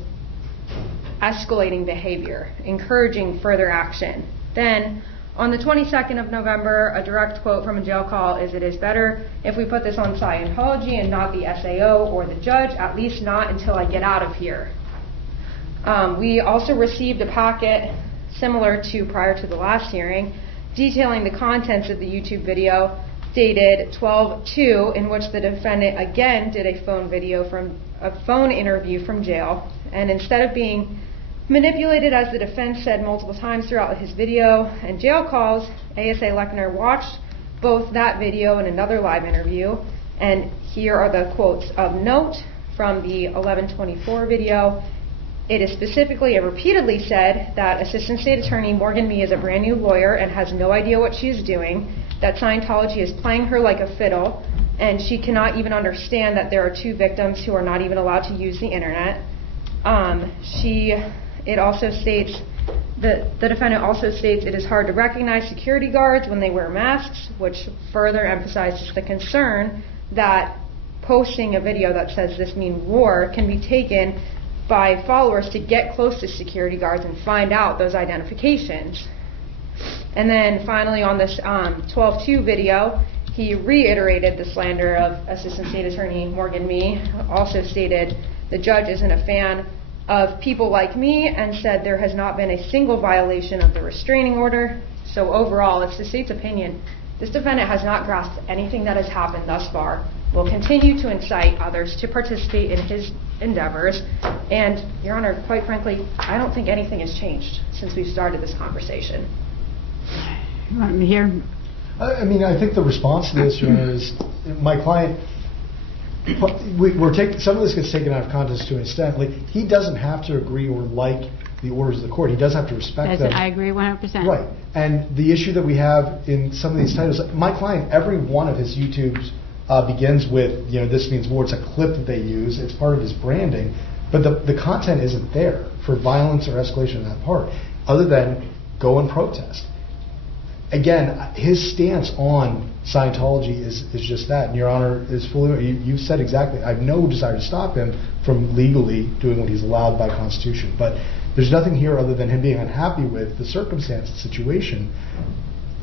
escalating behavior, encouraging further action. Then, on the 22nd of November, a direct quote from a jail call is, "It is better if we put this on Scientology and not the SAO or the judge, at least not until I get out of here." We also received a packet similar to prior to the last hearing, detailing the contents of the YouTube video dated 12/2, in which the defendant again did a phone interview from jail, and instead of being manipulated, as the defense said multiple times throughout his video and jail calls, ASA Lechner watched both that video and another live interview, and here are the quotes of note from the 11/24 video. It is specifically and repeatedly said that Assistant State Attorney Morgan Mee is a brand new lawyer and has no idea what she is doing, that Scientology is playing her like a fiddle, and she cannot even understand that there are two victims who are not even allowed to use the internet. It also states, the defendant also states it is hard to recognize security guards when they wear masks, which further emphasizes the concern that posting a video that says "this means war" can be taken by followers to get close to security guards and find out those identifications. And then finally on this 12/2 video, he reiterated the slander of Assistant State Attorney Morgan Mee, also stated the judge isn't a fan of people like me, and said there has not been a single violation of the restraining order. So overall, it's the state's opinion This defendant has not grasped anything that has happened thus far, will continue to incite others to participate in his endeavors, and, Your Honor, quite frankly, I don't think anything has changed since we've started this conversation. You want me here? I mean, I think the response to this, Your Honor, is my client. We're taking some of this gets taken out of context to an extent. Like, he doesn't have to agree or like the orders of the court. He does have to respect them. I agree 100%. Right. And the issue that we have in some of these titles, my client, every one of his YouTubes begins with, this means war. It's a clip that they use. It's part of his branding. But the content isn't there for violence or escalation on that part, other than go and protest. Again, his stance on Scientology is just that. And Your Honor is fully, you've said exactly, I have no desire to stop him from legally doing what he's allowed by Constitution. But there's nothing here other than him being unhappy with the circumstance, the situation.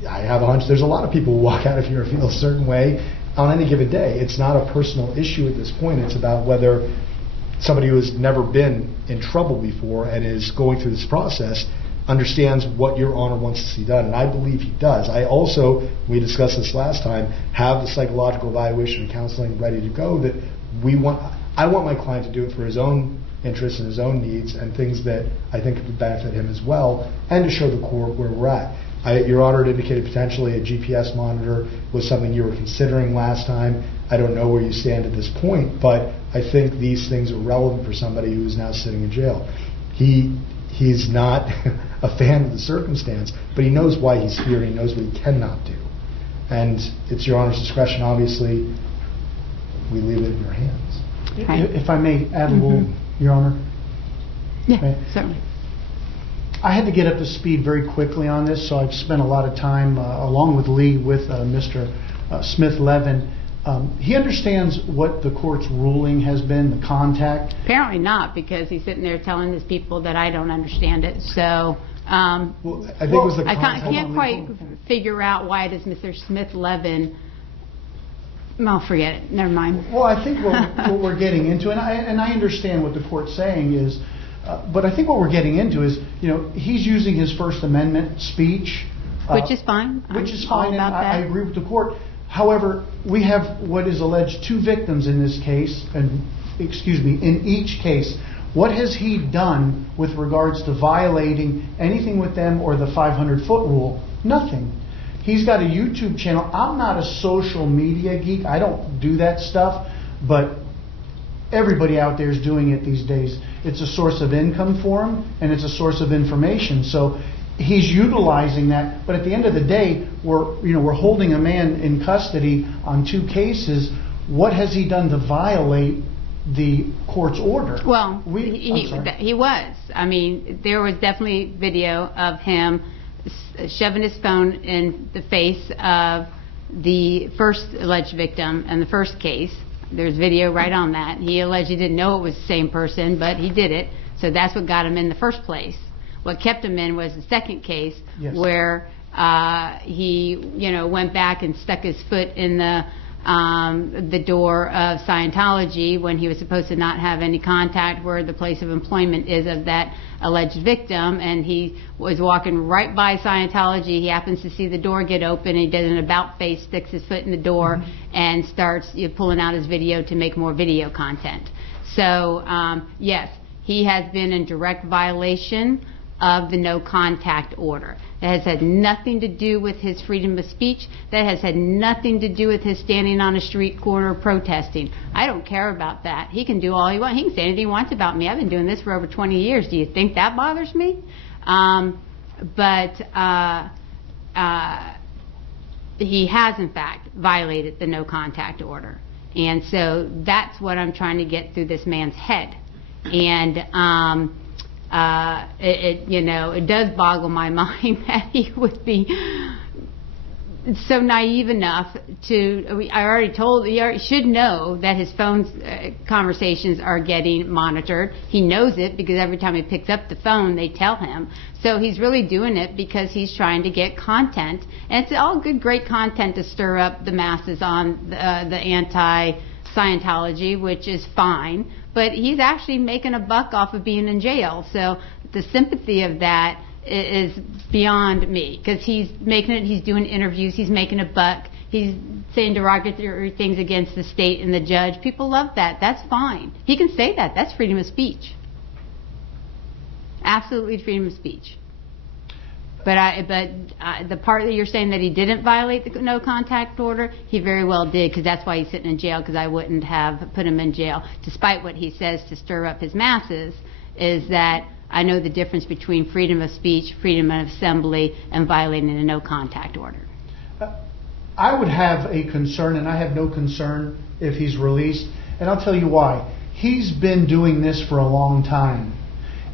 I have a hunch there's a lot of people who walk out of here and feel a certain way on any given day. It's not a personal issue at this point. It's about whether somebody who has never been in trouble before and is going through this process understands what Your Honor wants to see done, and I believe he does. I also, we discussed this last time, have the psychological evaluation and counseling ready to go. That I want my client to do it for his own interests and his own needs and things that I think would benefit him as well, and to show the court where we're at. Your Honor had indicated potentially a GPS monitor was something you were considering last time. I don't know where you stand at this point, but I think these things are relevant for somebody who is now sitting in jail. He's not a fan of the circumstance, but he knows why he's here. He knows what he cannot do. And it's Your Honor's discretion, obviously. We leave it in your hands. If I may add a little, Your Honor? Yeah, okay. Certainly. I had to get up to speed very quickly on this, so I've spent a lot of time, along with Lee, with Mr. Smith-Levin. He understands what the court's ruling has been, the contact. Apparently not, because he's sitting there telling his people that I don't understand it. So I think it was the I can't quite figure out why does Mr. Smith-Levin. I'll forget it. Never mind. Well, I think what we're getting into, and I understand what the court's saying is, but I think what we're getting into is, he's using his First Amendment speech, which is fine. Which is fine, and I agree with the court. However, we have what is alleged 2 victims in this case, and in each case. What has he done with regards to violating anything with them or the 500-foot rule? Nothing. He's got a YouTube channel. I'm not a social media geek. I don't do that stuff, but everybody out there is doing it these days. It's a source of income for him, and it's a source of information. So he's utilizing that, but at the end of the day, we're holding a man in custody on 2 cases. What has he done to violate the court's order? Well, he was. I mean, there was definitely video of him shoving his phone in the face of the first alleged victim in the first case. There's video right on that. He alleged he didn't know it was the same person, but he did it. So that's what got him in the first place. What kept him in was the second case, yes, where he, went back and stuck his foot in the door of Scientology when he was supposed to not have any contact where the place of employment is of that alleged victim, and he was walking right by Scientology. He happens to see the door get open, and he does an about face, sticks his foot in the door, and starts pulling out his video to make more video content. So, yes, he has been in direct violation of the no contact order. That has had nothing to do with his freedom of speech. That has had nothing to do with his standing on a street corner protesting. I don't care about that. He can do all he wants. He can say anything he wants about me. I've been doing this for over 20 years. Do you think that bothers me? But he has, in fact, violated the no contact order. And so that's what I'm trying to get through this man's head. And it does boggle my mind that he would be so naive enough to. I already told. He should know that his phone's conversations are getting monitored. He knows it because every time he picks up the phone, they tell him. So he's really doing it because he's trying to get content, and it's all good, great content to stir up the masses on the anti-Scientology, which is fine. But he's actually making a buck off of being in jail. So the sympathy of that is beyond me, because he's doing interviews, he's making a buck, he's saying derogatory things against the state and the judge. People love that. That's fine. He can say that. That's freedom of speech. Absolutely freedom of speech. But the part that you're saying that he didn't violate the no contact order, he very well did, because that's why he's sitting in jail, because I wouldn't have put him in jail, despite what he says to stir up his masses, is that I know the difference between freedom of speech, freedom of assembly, and violating a no contact order. I would have a concern, and I have no concern if he's released, and I'll tell you why. He's been doing this for a long time.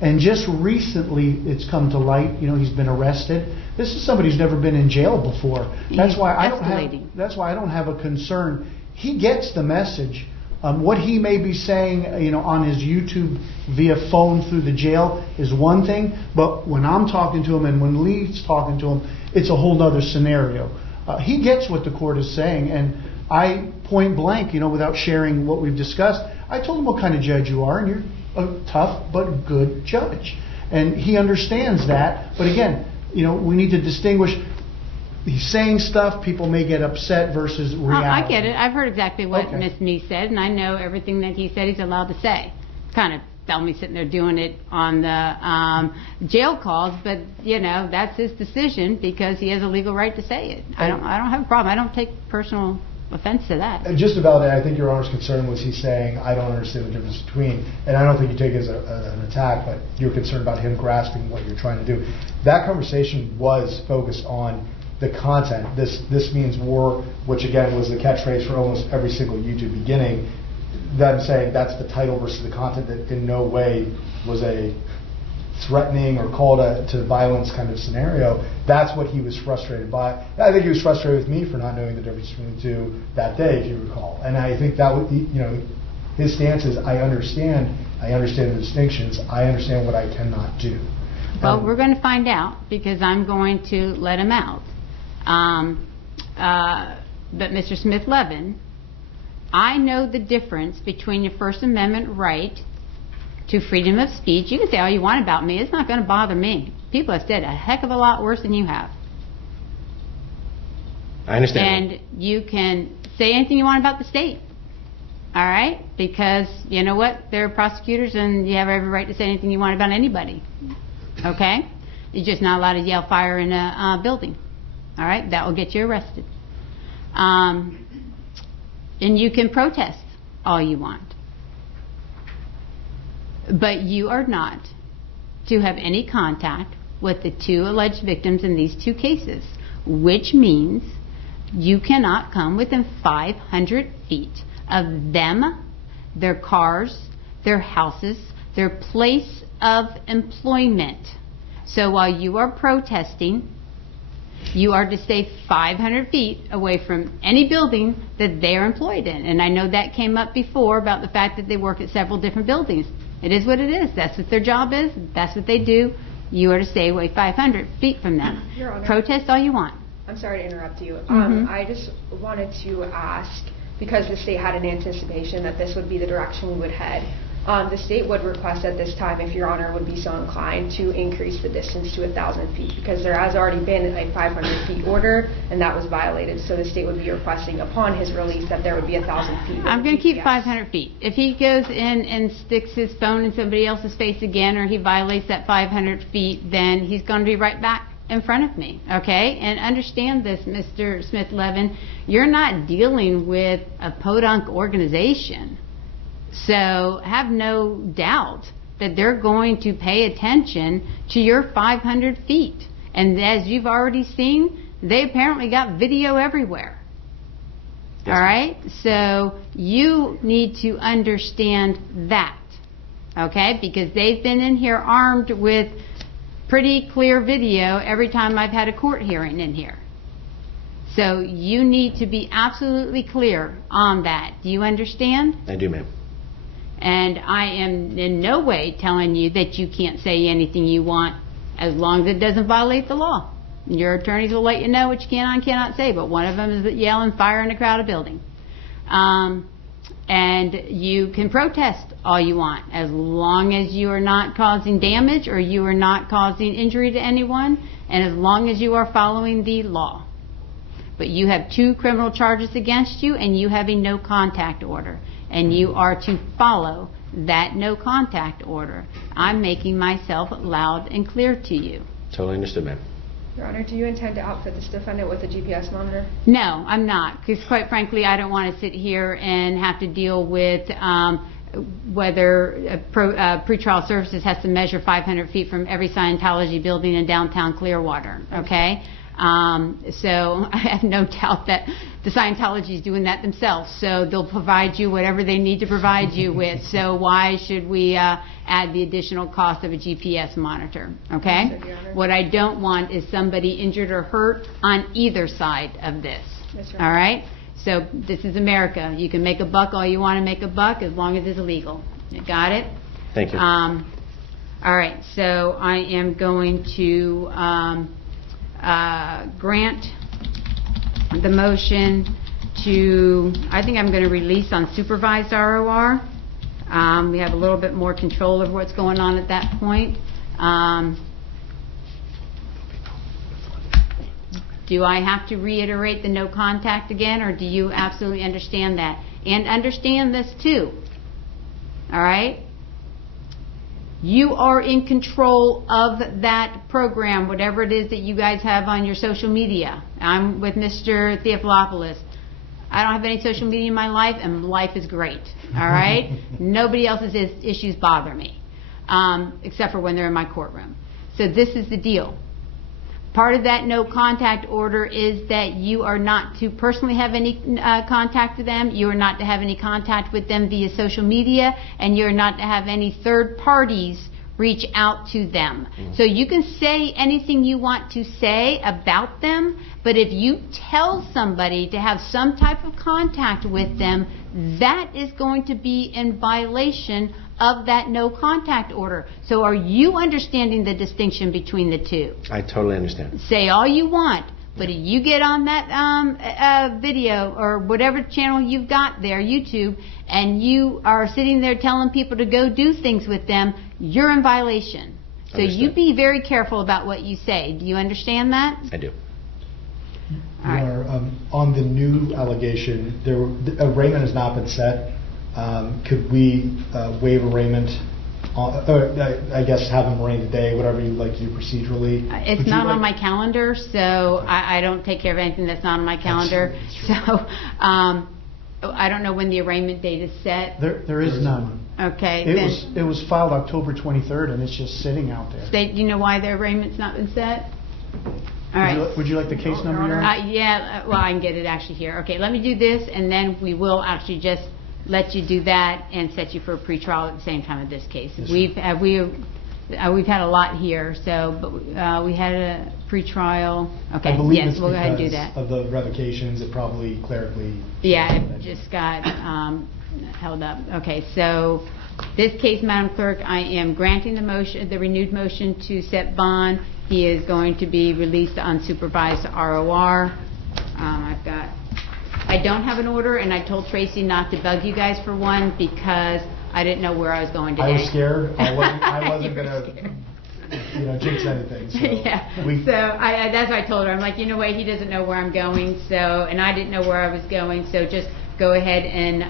And just recently, it's come to light. He's been arrested. This is somebody who's never been in jail before. That's why I don't have a concern. He gets the message. What he may be saying, on his YouTube via phone through the jail is one thing. But when I'm talking to him and when Lee's talking to him, it's a whole other scenario. He gets what the court is saying, and I point blank, without sharing what we've discussed, I told him what kind of judge you are, and you're a tough but good judge. And he understands that. But again, we need to distinguish. He's saying stuff, people may get upset versus reality. I get it. I've heard exactly what Okay. Miss Me said, and I know everything that he said he's allowed to say. Kind of felt me sitting there doing it on the jail calls, but that's his decision, because he has a legal right to say it. I don't have a problem. I don't take personal offense to that. And just about that, I think Your Honor's concern was he's saying, I don't understand the difference between, and I don't think you take it as an attack, but you're concerned about him grasping what you're trying to do. That conversation was focused on the content. This means war, which again was the catchphrase for almost every single YouTube beginning. Them saying that's the title versus the content, that in no way was a threatening or call to violence kind of scenario. That's what he was frustrated by. I think he was frustrated with me for not knowing the difference between the two that day, if you recall. And I think that his stance is, I understand the distinctions, I understand what I cannot do. Well, we're going to find out, because I'm going to let him out. But Mr. Smith-Levin, I know the difference between your First Amendment right to freedom of speech. You can say all you want about me. It's not going to bother me. People have said a heck of a lot worse than you have. I understand. And you can say anything you want about the state. All right? Because you know what? They're prosecutors, and you have every right to say anything you want about anybody. Okay? You're just not allowed to yell fire in a building. All right? That will get you arrested. And you can protest all you want. But you are not to have any contact with the two alleged victims in these two cases, which means you cannot come within 500 feet of them, their cars, their houses, their place of employment. So while you are protesting, you are to stay 500 feet away from any building that they are employed in. And I know that came up before about the fact that they work at several different buildings. It is what it is. That's what their job is. That's what they do. You are to stay away 500 feet from them. Your Honor. Protest all you want. I'm sorry to interrupt you. Mhm. I just wanted to ask, because the state had an anticipation that this would be the direction we would head. The state would request at this time, if Your Honor would be so inclined, to increase the distance to 1,000 feet, because there has already been a 500 feet order, and that was violated. So the state would be requesting upon his release that there would be 1,000 feet. I'm going to keep 500 feet. If he goes in and sticks his phone in somebody else's face again, or he violates that 500 feet, then he's going to be right back in front of me, okay? And understand this, Mr. Smith-Levin, you're not dealing with a podunk organization. So have no doubt that they're going to pay attention to your 500 feet. And as you've already seen, they apparently got video everywhere. Yes, all right? So you need to understand that, okay? Because they've been in here armed with pretty clear video every time I've had a court hearing in here. So you need to be absolutely clear on that. Do you understand? I do, ma'am. And I am in no way telling you that you can't say anything you want as long as it doesn't violate the law. Your attorneys will let you know what you can and cannot say, but one of them is yelling fire in a crowded building. And you can protest all you want, as long as you are not causing damage or you are not causing injury to anyone, and as long as you are following the law. But you have 2 criminal charges against you, and you have a no contact order, and you are to follow that no contact order. I'm making myself loud and clear to you. Totally understood, ma'am. Your Honor, do you intend to outfit this defendant with a GPS monitor? No, I'm not, because quite frankly, I don't want to sit here and have to deal with whether pretrial services has to measure 500 feet from every Scientology building in downtown Clearwater, okay? So I have no doubt that the Scientology is doing that themselves, so they'll provide you whatever they need to provide you with, so why should we add the additional cost of a GPS monitor, okay? What I don't want is somebody injured or hurt on either side of this, all right? So this is America. You can make a buck all you want to make a buck as long as it's illegal. You got it? Thank you. All right, so I am going to grant the motion to, I think I'm going to release on supervised ROR. We have a little bit more control of what's going on at that point. Do I have to reiterate the no contact again, or do you absolutely understand that? And understand this too, all right? You are in control of that program, whatever it is that you guys have on your social media. I'm with Mr. Theophilopoulos. I don't have any social media in my life, and life is great, all right? Nobody else's issues bother me, except for when they're in my courtroom. So this is the deal. Part of that no contact order is that you are not to personally have any contact with them, you are not to have any contact with them via social media, and you're not to have any third parties reach out to them. So you can say anything you want to say about them, but if you tell somebody to have some type of contact with them, that is going to be in violation of that no contact order. So are you understanding the distinction between the two? I totally understand. Say all you want, but if you get on that video or whatever channel you've got there, YouTube, and you are sitting there telling people to go do things with them, you're in violation. So you be very careful about what you say. Do you understand that? I do. All right. On the new allegation, arraignment has not been set. Could we waive arraignment, I guess have them arraigned today, whatever you'd like to do procedurally? It's not on my calendar, so I don't take care of anything that's not on my calendar. So I don't know when the arraignment date is set. There is none. Okay. It was filed October 23rd, and it's just sitting out there. Do you know why the arraignment's not been set? All right. Would you like the case number, Your Honor? Yeah, well, I can get it actually here. Okay, let me do this, and then we will actually just let you do that and set you for a pretrial at the same time of this case. Yes, we've had a lot here, so but we had a pretrial. Okay, I believe yes, it's we'll go ahead and do because that. of the revocations, it probably clerically. Yeah, it just got held up. Okay, so this case, Madam Clerk, I am granting the motion, the renewed motion to set bond. He is going to be released on supervised ROR. I don't have an order, and I told Tracy not to bug you guys for one because I didn't know where I was going today. I was scared. I wasn't going to, jinx anything. So yeah. That's what I told her. I'm like, he doesn't know where I'm going, and I didn't know where I was going, so just go ahead and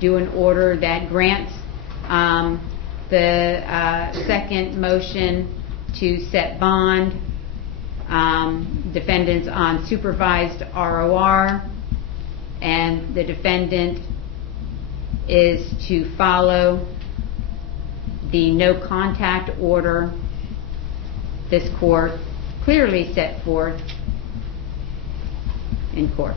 do an order that grants the second motion to set bond, defendants on supervised ROR, and the defendant is to follow the no contact order this court clearly set forth in court.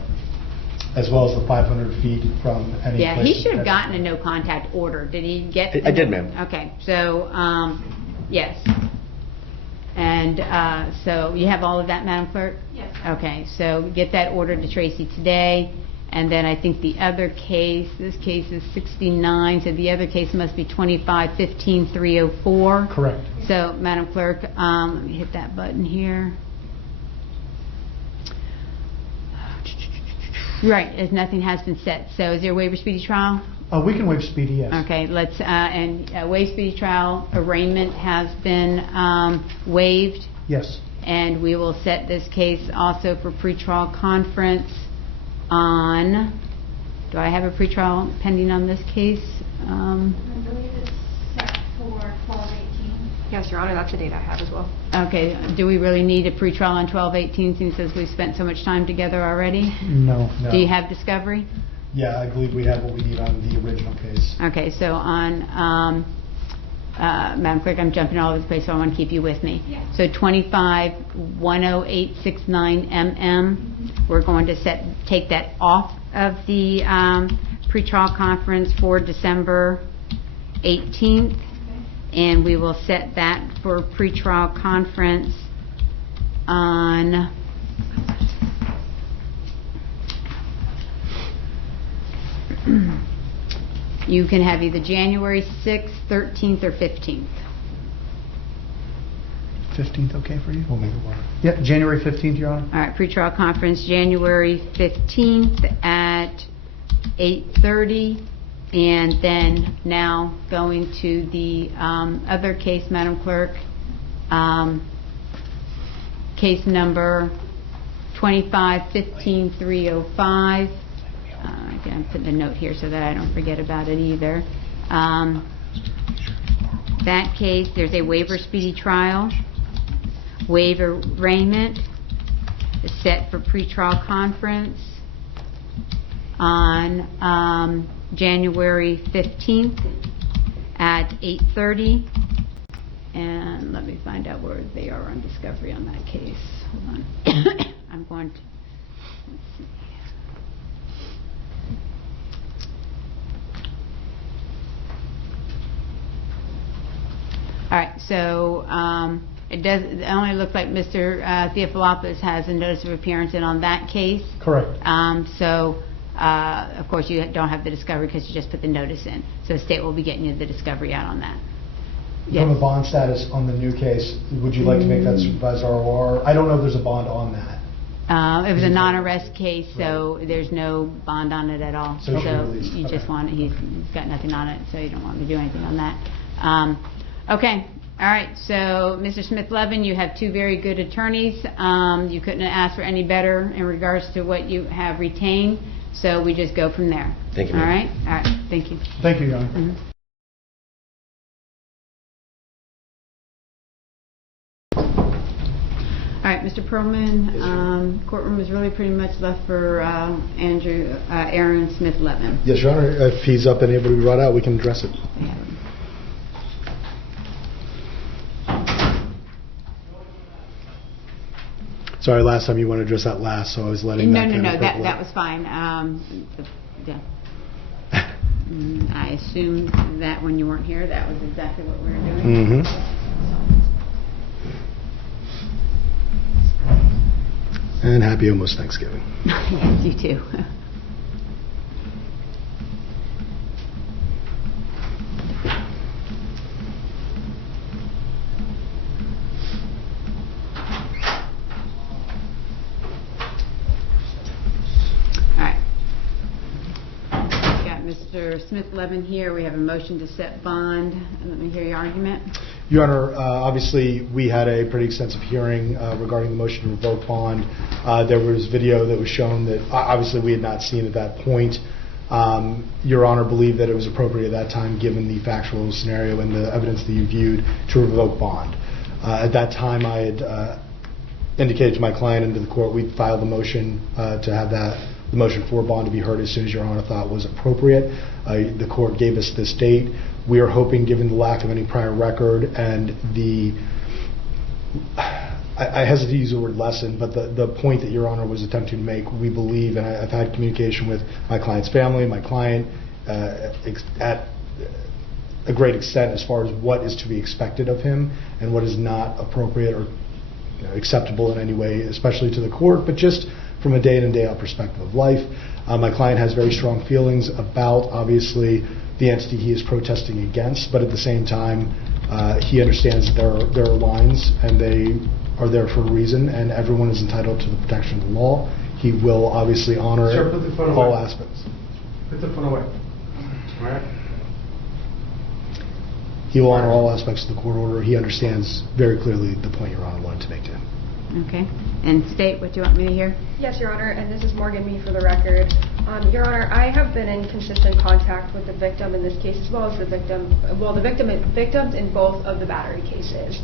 As well as the 500 feet from any Yeah, place. he should have gotten a no contact order. Did he get? I did, ma'am. Okay, so yes. And so you have all of that, Madam Clerk? Yes. Okay, so get that order to Tracy today. And then I think the other case, this case is 69, so the other case must be 25-15-304. Correct. So, Madam Clerk, let me hit that button here. Right, as nothing has been set. So is there a waiver speedy trial? We can waive speedy, yes. Okay, let's, and waive speedy trial, arraignment has been waived, Yes. and we will set this case also for pretrial conference on, do I have a pretrial pending on this case? I believe it's set for 12/18. Yes, Your Honor, that's the date I have as well. Okay, do we really need a pretrial on 12/18 since we've spent so much time together already? No. Do you have discovery? Yeah, I believe we have what we need on the original case. Okay, so on, Madam Clerk, I'm jumping all over the place, so I want to keep you with me. Yeah. So 25-10869 MM, we're going to take that off of the pretrial conference for December 18th, and we will set that for pretrial conference on you can have either January 6th, 13th, or 15th. 15th, okay for you? We'll make it work. Yep, January 15th, Your Honor. All right, pretrial conference January 15th at 8:30, and then now going to the other case, Madam Clerk, case number 25-15305. I'm putting a note here so that I don't forget about it either. That case, there's a waiver speedy trial. Waiver arraignment is set for pretrial conference on January 15th at 8:30. And let me find out where they are on discovery on that case. Hold on. I'm going to, let's see. All right, so it only looks like Mr. Theophilopoulos has a notice of appearance in on that case. Correct. Of course, you don't have the discovery because you just put the notice in. So the state will be getting you the discovery out on that. From a bond status on the new case, would you like to make that supervised ROR? I don't know if there's a bond on that. It was a non-arrest case, so there's no bond on it at all. So it should be released. You just want, he's got nothing on it, so you don't want to do anything on that. Okay. All right. So, Mr. Smith-Levin, you have two very good attorneys. You couldn't have asked for any better in regards to what you have retained. So we just go from there. Thank you, All ma'am. right. All right. Thank you. Thank you, Your Honor. Mhm. All right, Mr. Perlman, courtroom is really pretty much left for Aaron Smith-Levin. Yes, Your Honor. If he's up and able to be brought out, we can address it. Yeah. Sorry, last time you wanted to address that last, so I was letting that kind of percolate. That was fine. Yeah. I assumed that when you weren't here, that was exactly what we were doing. Mm-hmm. And happy almost Thanksgiving. Yes, you too. Mr. Smith-Levin here. We have a motion to set bond. Let me hear your argument. Your Honor, obviously we had a pretty extensive hearing regarding the motion to revoke bond. There was video that was shown that obviously we had not seen at that point. Your Honor believed that it was appropriate at that time, given the factual scenario and the evidence that you viewed, to revoke bond. At that time, I had indicated to my client and to the court we'd filed the motion to have the motion for bond to be heard as soon as Your Honor thought was appropriate. The court gave us this date. We are hoping, given the lack of any prior record and I hesitate to use the word lesson, but the point that Your Honor was attempting to make, we believe, and I've had communication with my client's family, my client, at a great extent as far as what is to be expected of him and what is not appropriate or acceptable in any way, especially to the court, but just from a day in and day out perspective of life. My client has very strong feelings about, obviously, the entity he is protesting against, but at the same time, he understands that there are lines and they are there for a reason, and everyone is entitled to the protection of the law. he will obviously honor Sir, put the phone all away. aspects. Put the phone away. All right? He will honor all aspects of the court order. He understands very clearly the point Your Honor wanted to make to him. Okay. And state what you want me to hear. Yes, Your Honor, and this is Morgan Mee for the record. Your Honor, I have been in consistent contact with the victim in this case as well as the victims in both of the battery cases.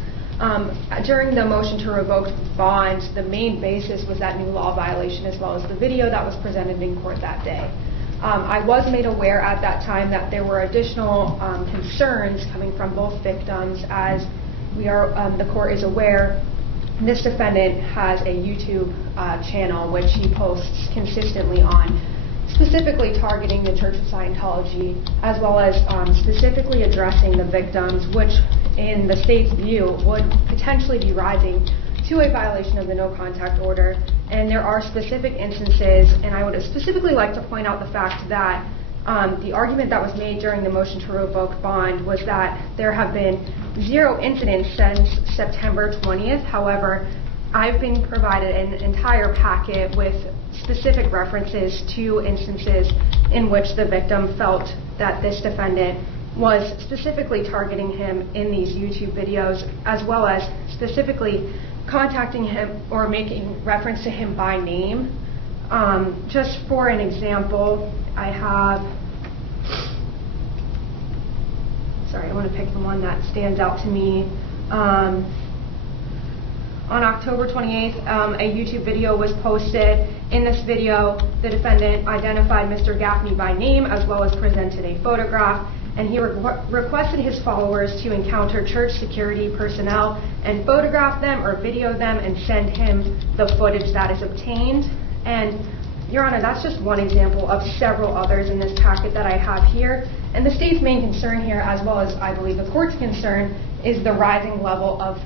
During the motion to revoke bond, the main basis was that new law violation as well as the video that was presented in court that day. I was made aware at that time that there were additional concerns coming from both victims. As the court is aware, this defendant has a YouTube channel which he posts consistently on, specifically targeting the Church of Scientology, as well as specifically addressing the victims, which in the state's view would potentially be rising to a violation of the no contact order. And there are specific instances, and I would specifically like to point out the fact that the argument that was made during the motion to revoke bond was that there have been 0 incidents since September 20th. However, I've been provided an entire packet with specific references to instances in which the victim felt that this defendant was specifically targeting him in these YouTube videos, as well as specifically contacting him or making reference to him by name. Just for an example, I want to pick the one that stands out to me. On October 28th, a YouTube video was posted. In this video, the defendant identified Mr. Gaffney by name as well as presented a photograph, and he requested his followers to encounter church security personnel and photograph them or video them and send him the footage that is obtained. And Your Honor, that's just one example of several others in this packet that I have here. And the state's main concern here, as well as I believe the court's concern, is the rising level of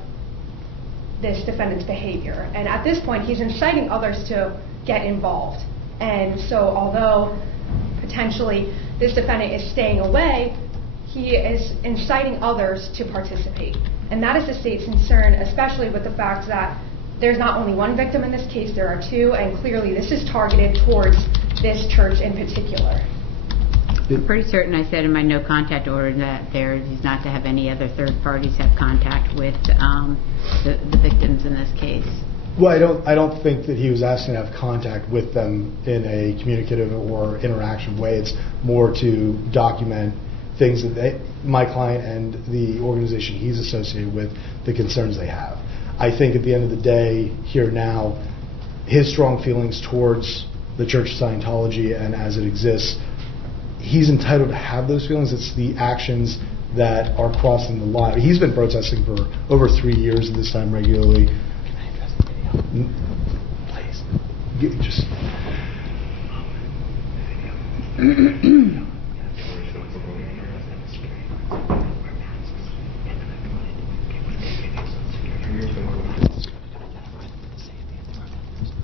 this defendant's behavior. And at this point, he's inciting others to get involved. And so although potentially this defendant is staying away, he is inciting others to participate. And that is the state's concern, especially with the fact that there's not only one victim in this case, there are 2, and clearly this is targeted towards this church in particular. I'm pretty certain I said in my no contact order that he's not to have any other third parties have contact with the victims in this case. Well, I don't think that he was asking to have contact with them in a communicative or interactive way. It's more to document things that my client and the organization he's associated with, the concerns they have. I think at the end of the day, here now, his strong feelings towards the Church of Scientology and as it exists, he's entitled to have those feelings. It's the actions that are crossing the line. He's been protesting for over 3 years at this time regularly. Can I address the video? Please. Just...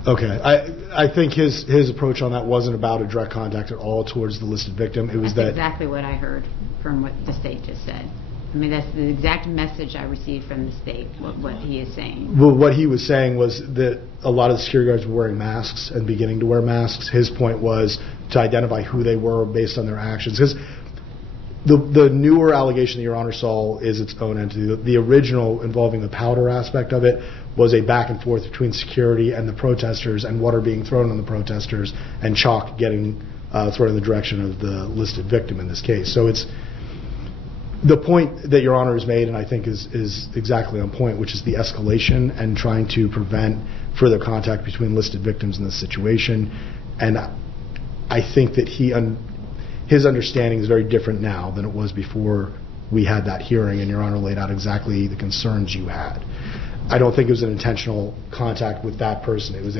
Okay, I think his approach on that wasn't about a direct contact at all towards the listed victim. It was That's exactly what I heard from what the state just said. I mean, that's the exact message I received from the state, what he is saying. Well, what he was saying was that a lot of the security guards were wearing masks and beginning to wear masks. His point was to identify who they were based on their actions. Because the newer allegation that Your Honor saw is its own entity. The original involving the powder aspect of it was a back and forth between security and the protesters and water being thrown on the protesters and chalk getting thrown in the direction of the listed victim in this case. So it's the point that Your Honor has made, and I think is exactly on point, which is the escalation and trying to prevent further contact between listed victims in this situation. And I think that his understanding is very different now than it was before we had that hearing, and Your Honor laid out exactly the concerns you had. I don't think it was an intentional contact with that person. It was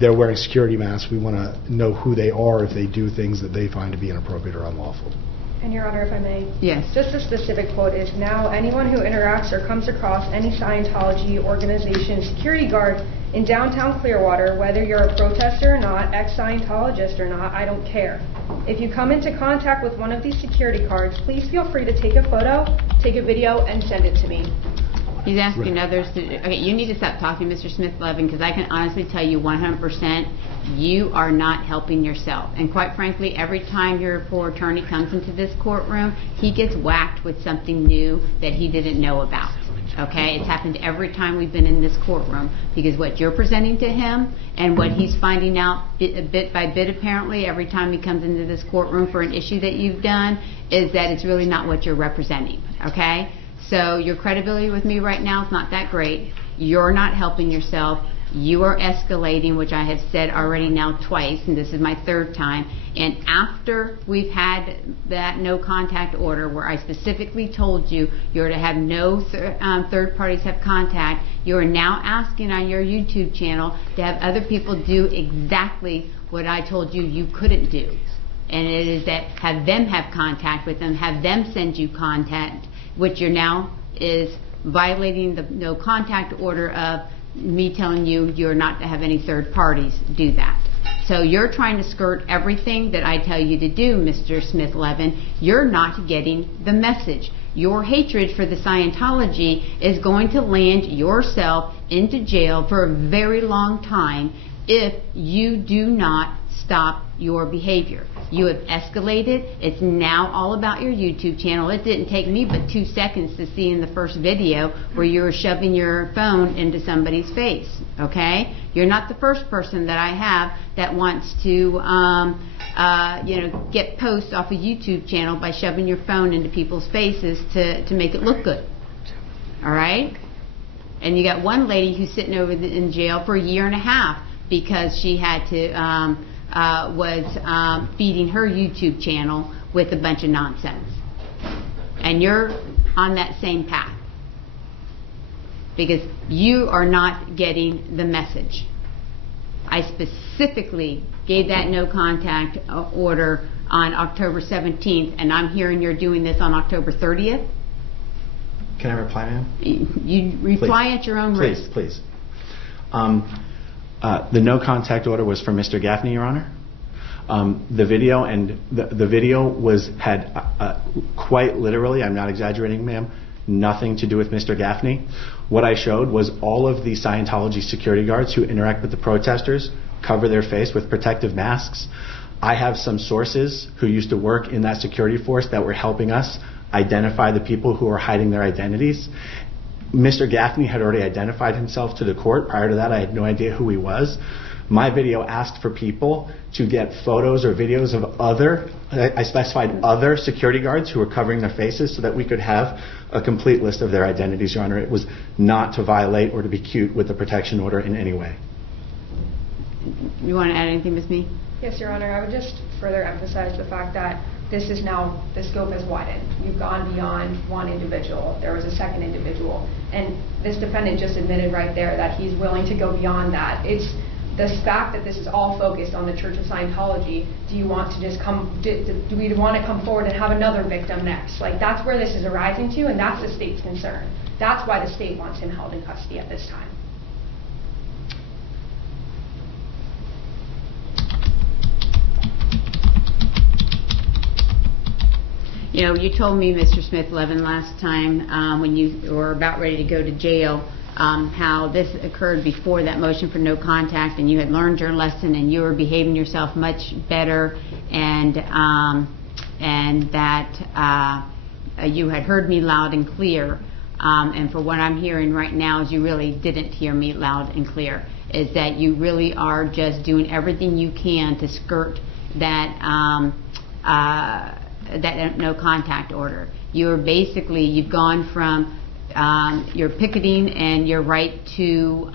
they're wearing security masks. We want to know who they are if they do things that they find to be inappropriate or unlawful. And Your Honor, if I may? Yes. Just a specific quote is, now anyone who interacts or comes across any Scientology organization security guard in downtown Clearwater, whether you're a protester or not, ex-Scientologist or not, I don't care. If you come into contact with one of these security guards, please feel free to take a photo, take a video, and send it to me. He's asking others to... Okay, you need to stop talking, Mr. Smith-Levin, because I can honestly tell you 100% You are not helping yourself. And quite frankly, every time your poor attorney comes into this courtroom, he gets whacked with something new that he didn't know about. Okay? It's happened every time we've been in this courtroom, because what you're presenting to him and what he's finding out bit by bit, apparently, every time he comes into this courtroom for an issue that you've done, is that it's really not what you're representing. Okay? So your credibility with me right now is not that great. You're not helping yourself. You are escalating, which I have said already now twice, and this is my third time. And after we've had that no contact order, where I specifically told you you're to have no third parties have contact, you are now asking on your YouTube channel to have other people do exactly what I told you you couldn't do. And it is that have them have contact with them, have them send you contact, which you're now is violating the no contact order of me telling you you're not to have any third parties do that. So you're trying to skirt everything that I tell you to do, Mr. Smith-Levin. You're not getting the message. Your hatred for the Scientology is going to land yourself into jail for a very long time if you do not stop your behavior. You have escalated. It's now all about your YouTube channel. It didn't take me but 2 seconds to see in the first video where you were shoving your phone into somebody's face. Okay? You're not the first person that I have that wants to get posts off a YouTube channel by shoving your phone into people's faces to make it look good. All right? And you got one lady who's sitting over in jail for 1.5 years because she had to was feeding her YouTube channel with a bunch of nonsense. And you're on that same path because you are not getting the message. I specifically gave that no contact order on October 17th, and I'm hearing you're doing this on October 30th. Can I reply, ma'am? You reply at your own risk. Please. The no contact order was for Mr. Gaffney, Your Honor. The video and the video had quite literally, I'm not exaggerating, ma'am, nothing to do with Mr. Gaffney. What I showed was all of the Scientology security guards who interact with the protesters cover their face with protective masks. I have some sources who used to work in that security force that were helping us identify the people who are hiding their identities. Mr. Gaffney had already identified himself to the court. Prior to that, I had no idea who he was. My video asked for people to get photos or videos of I specified other security guards who were covering their faces so that we could have a complete list of their identities, Your Honor. It was not to violate or to be cute with the protection order in any way. You want to add anything, Ms. Mee? Yes, Your Honor. I would just further emphasize the fact that this is now, the scope has widened. You've gone beyond one individual. There was a second individual. And this defendant just admitted right there that he's willing to go beyond that. It's the fact that this is all focused on the Church of Scientology. Do you want to just do we want to come forward and have another victim next? Like, that's where this is arising to, and that's the state's concern. That's why the state wants him held in custody at this time. You know, you told me, Mr. Smith-Levin, last time when you were about ready to go to jail, how this occurred before that motion for no contact, and you had learned your lesson and you were behaving yourself much better, and that you had heard me loud and clear. And for what I'm hearing right now is you really didn't hear me loud and clear, is that you really are just doing everything you can to skirt that that no contact order. You've gone from your picketing and your right to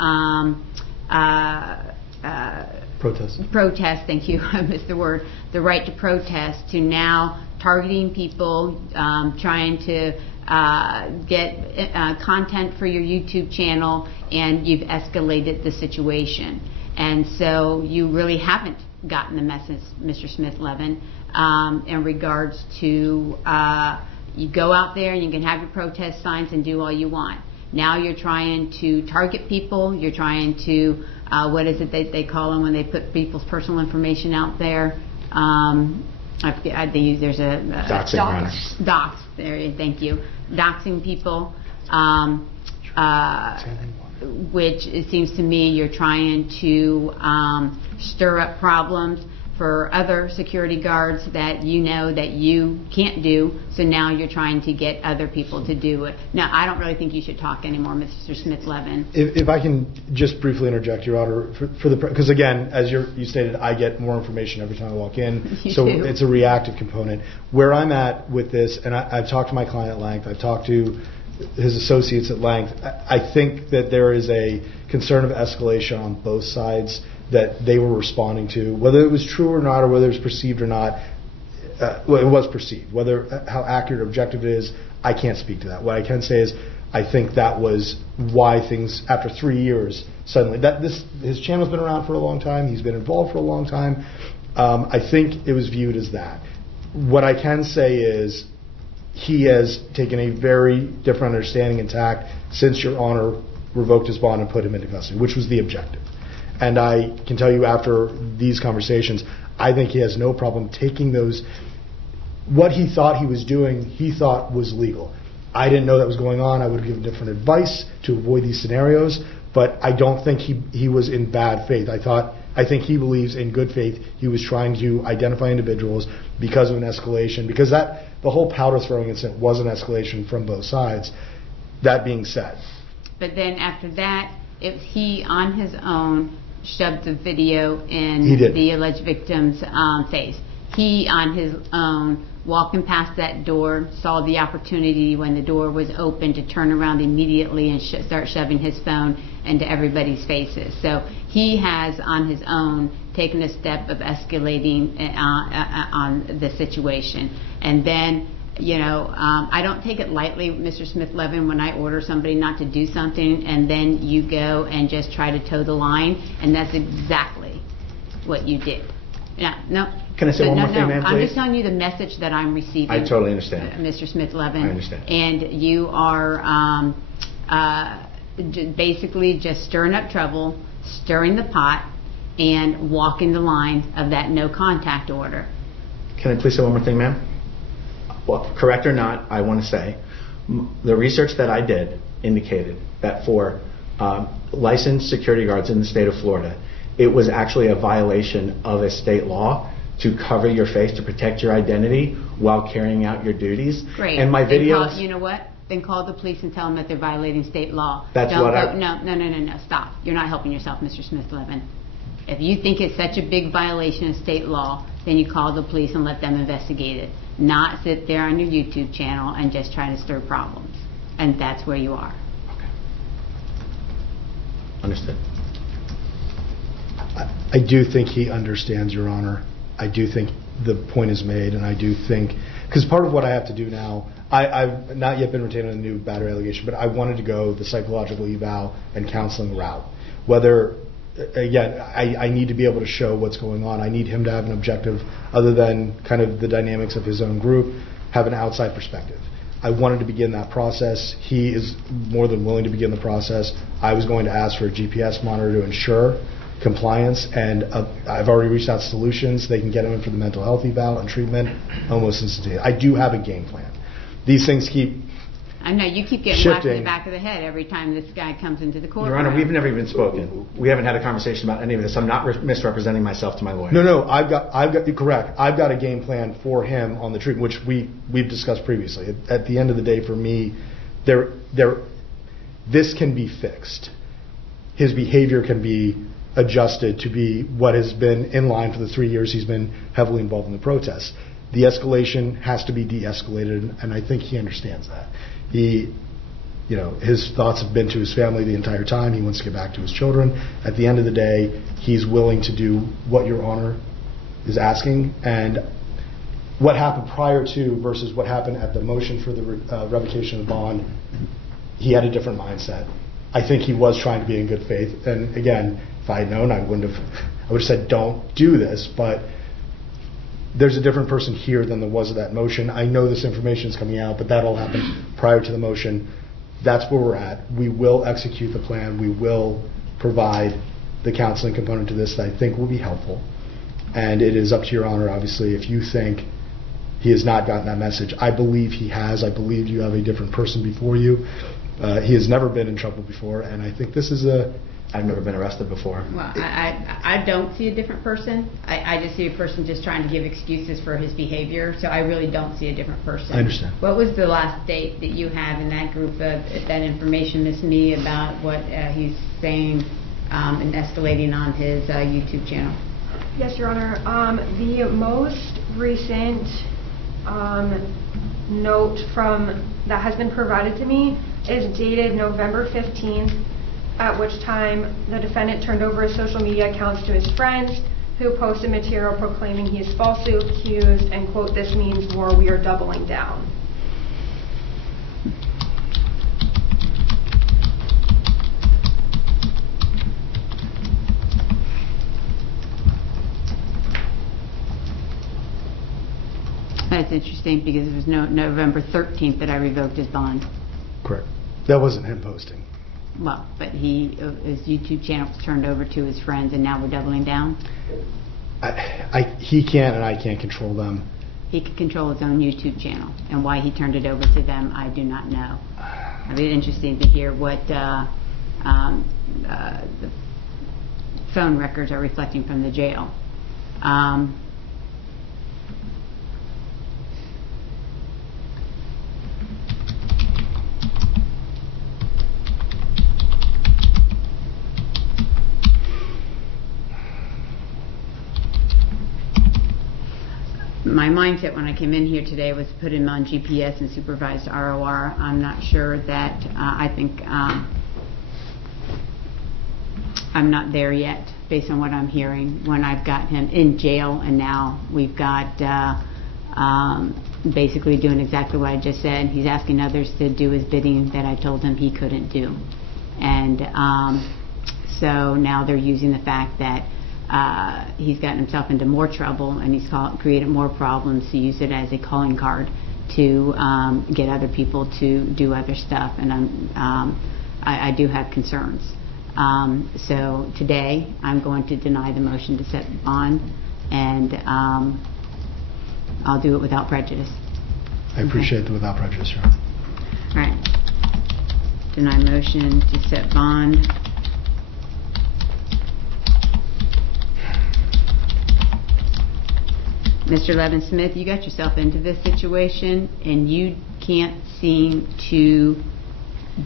protest, thank you, I missed the word, the right to protest, to now targeting people, trying to get content for your YouTube channel, and you've escalated the situation. And so you really haven't gotten the message, Mr. Smith-Levin, in regards to you go out there and you can have your protest signs and do all you want. Now you're trying to target people. You're trying to, what is it they call them when they put people's personal information out there? There's a Doxing. Dox. There, thank you. Doxing people. which it seems to me you're trying to stir up problems for other security guards that you know that you can't do, so now you're trying to get other people to do it. Now, I don't really think you should talk anymore, Mr. Smith-Levin. If I can just briefly interject, Your Honor, because again, as you stated, I get more information every time I walk in, so it's a reactive component. Where I'm at with this, and I've talked to my client at length, I've talked to his associates at length, I think that there is a concern of escalation on both sides that they were responding to, whether it was true or not, or whether it was perceived or not. Well, it was perceived. Whether how accurate or objective it is, I can't speak to that. What I can say is, I think that was why things, after 3 years, suddenly his channel's been around for a long time. He's been involved for a long time. I think it was viewed as that. What I can say is, he has taken a very different understanding and tact since Your Honor revoked his bond and put him into custody, which was the objective. And I can tell you after these conversations, I think he has no problem taking those. What he thought he was doing, he thought was legal. I didn't know that was going on. I would have given different advice to avoid these scenarios, but I don't think he was in bad faith. I think he believes in good faith. He was trying to identify individuals because of an escalation, because the whole powder throwing incident was an escalation from both sides. That being said. But then after that, if he on his own shoved the video in the alleged victim's face. He, on his own, walking past that door, saw the opportunity when the door was open to turn around immediately and start shoving his phone into everybody's faces. So he has, on his own, taken a step of escalating on the situation. And then, I don't take it lightly, Mr. Smith-Levin, when I order somebody not to do something and then you go and just try to toe the line, and that's exactly what you did. No. Can I say one more thing, ma'am, please? I'm just telling you the message that I'm receiving. I totally understand. Mr. Smith-Levin. I understand. And you are basically just stirring up trouble, stirring the pot, and walking the line of that no contact order. Can I please say one more thing, ma'am? Well, correct or not, I want to say, the research that I did indicated that for licensed security guards in the state of Florida, it was actually a violation of a state law to cover your face, to protect your identity while carrying out your duties. Great. And my videos... You know what? Then call the police and tell them that they're violating state law. That's No, stop. You're not helping yourself, Mr. Smith-Levin. If you think it's such a big violation of state law, then you call the police and let them investigate it. Not sit there on your YouTube channel and just try to stir problems. And that's where you are. Okay. Understood. I do think he understands, Your Honor. I do think the point is made, and I do think, because part of what I have to do now, I've not yet been retained on a new battery allegation, but I wanted to go the psychological eval and counseling route. Whether, again, I need to be able to show what's going on. I need him to have an objective other than kind of the dynamics of his own group, have an outside perspective. I wanted to begin that process. He is more than willing to begin the process. I was going to ask for a GPS monitor to ensure compliance, and I've already reached out to Solutions. They can get him in for the mental health eval and treatment almost instantaneously. I do have a game plan. These things keep I know, you keep getting whacked in the back of the head every time this guy comes into the courtroom. Your Honor, we've never even spoken. We haven't had a conversation about any of this. I'm not misrepresenting myself to my lawyer. No, I've got you're correct. I've got a game plan for him on the treatment, which we've discussed previously. At the end of the day, for me, this can be fixed. His behavior can be adjusted to be what has been in line for the 3 years he's been heavily involved in the protests. The escalation has to be de-escalated, and I think he understands that. His thoughts have been to his family the entire time. He wants to get back to his children. At the end of the day, he's willing to do what Your Honor is asking. And what happened prior to versus what happened at the motion for the revocation of the bond, he had a different mindset. I think he was trying to be in good faith. And again, if I had known, I would have said, don't do this. But there's a different person here than there was at that motion. I know this information is coming out, but that all happened prior to the motion. That's where we're at. We will execute the plan. We will provide the counseling component to this that I think will be helpful. And it is up to Your Honor, obviously, if you think he has not gotten that message. I believe he has. I believe you have a different person before you. He has never been in trouble before, and I think this is a... I've never been arrested before. Well, I don't see a different person. I just see a person just trying to give excuses for his behavior, so I really don't see a different person. I understand. What was the last date that you have in that group of that information, Miss Me, about what he's saying and escalating on his YouTube channel? Yes, Your Honor. The most recent note that has been provided to me is dated November 15th, at which time the defendant turned over his social media accounts to his friends, who posted material proclaiming he is falsely accused, and quote, "This means war, we are doubling down." That's interesting because it was November 13th that I revoked his bond. Correct. That wasn't him posting. Well, but his YouTube channel was turned over to his friends, and now we're doubling down. He can't, and I can't control them. He could control his own YouTube channel, and why he turned it over to them, I do not know. It'd be interesting to hear what the phone records are reflecting from the jail. My mindset when I came in here today was to put him on GPS and supervised ROR. I'm not sure that I think I'm not there yet based on what I'm hearing when I've got him in jail, and now we've got basically doing exactly what I just said. He's asking others to do his bidding that I told him he couldn't do. And so now they're using the fact that he's gotten himself into more trouble, and he's created more problems to use it as a calling card to get other people to do other stuff. And I do have concerns. So today I'm going to deny the motion to set bond, and I'll do it without prejudice. I appreciate the without prejudice, Your Honor. All right. Deny motion to set bond. Mr. Levin Smith, you got yourself into this situation, and you can't seem to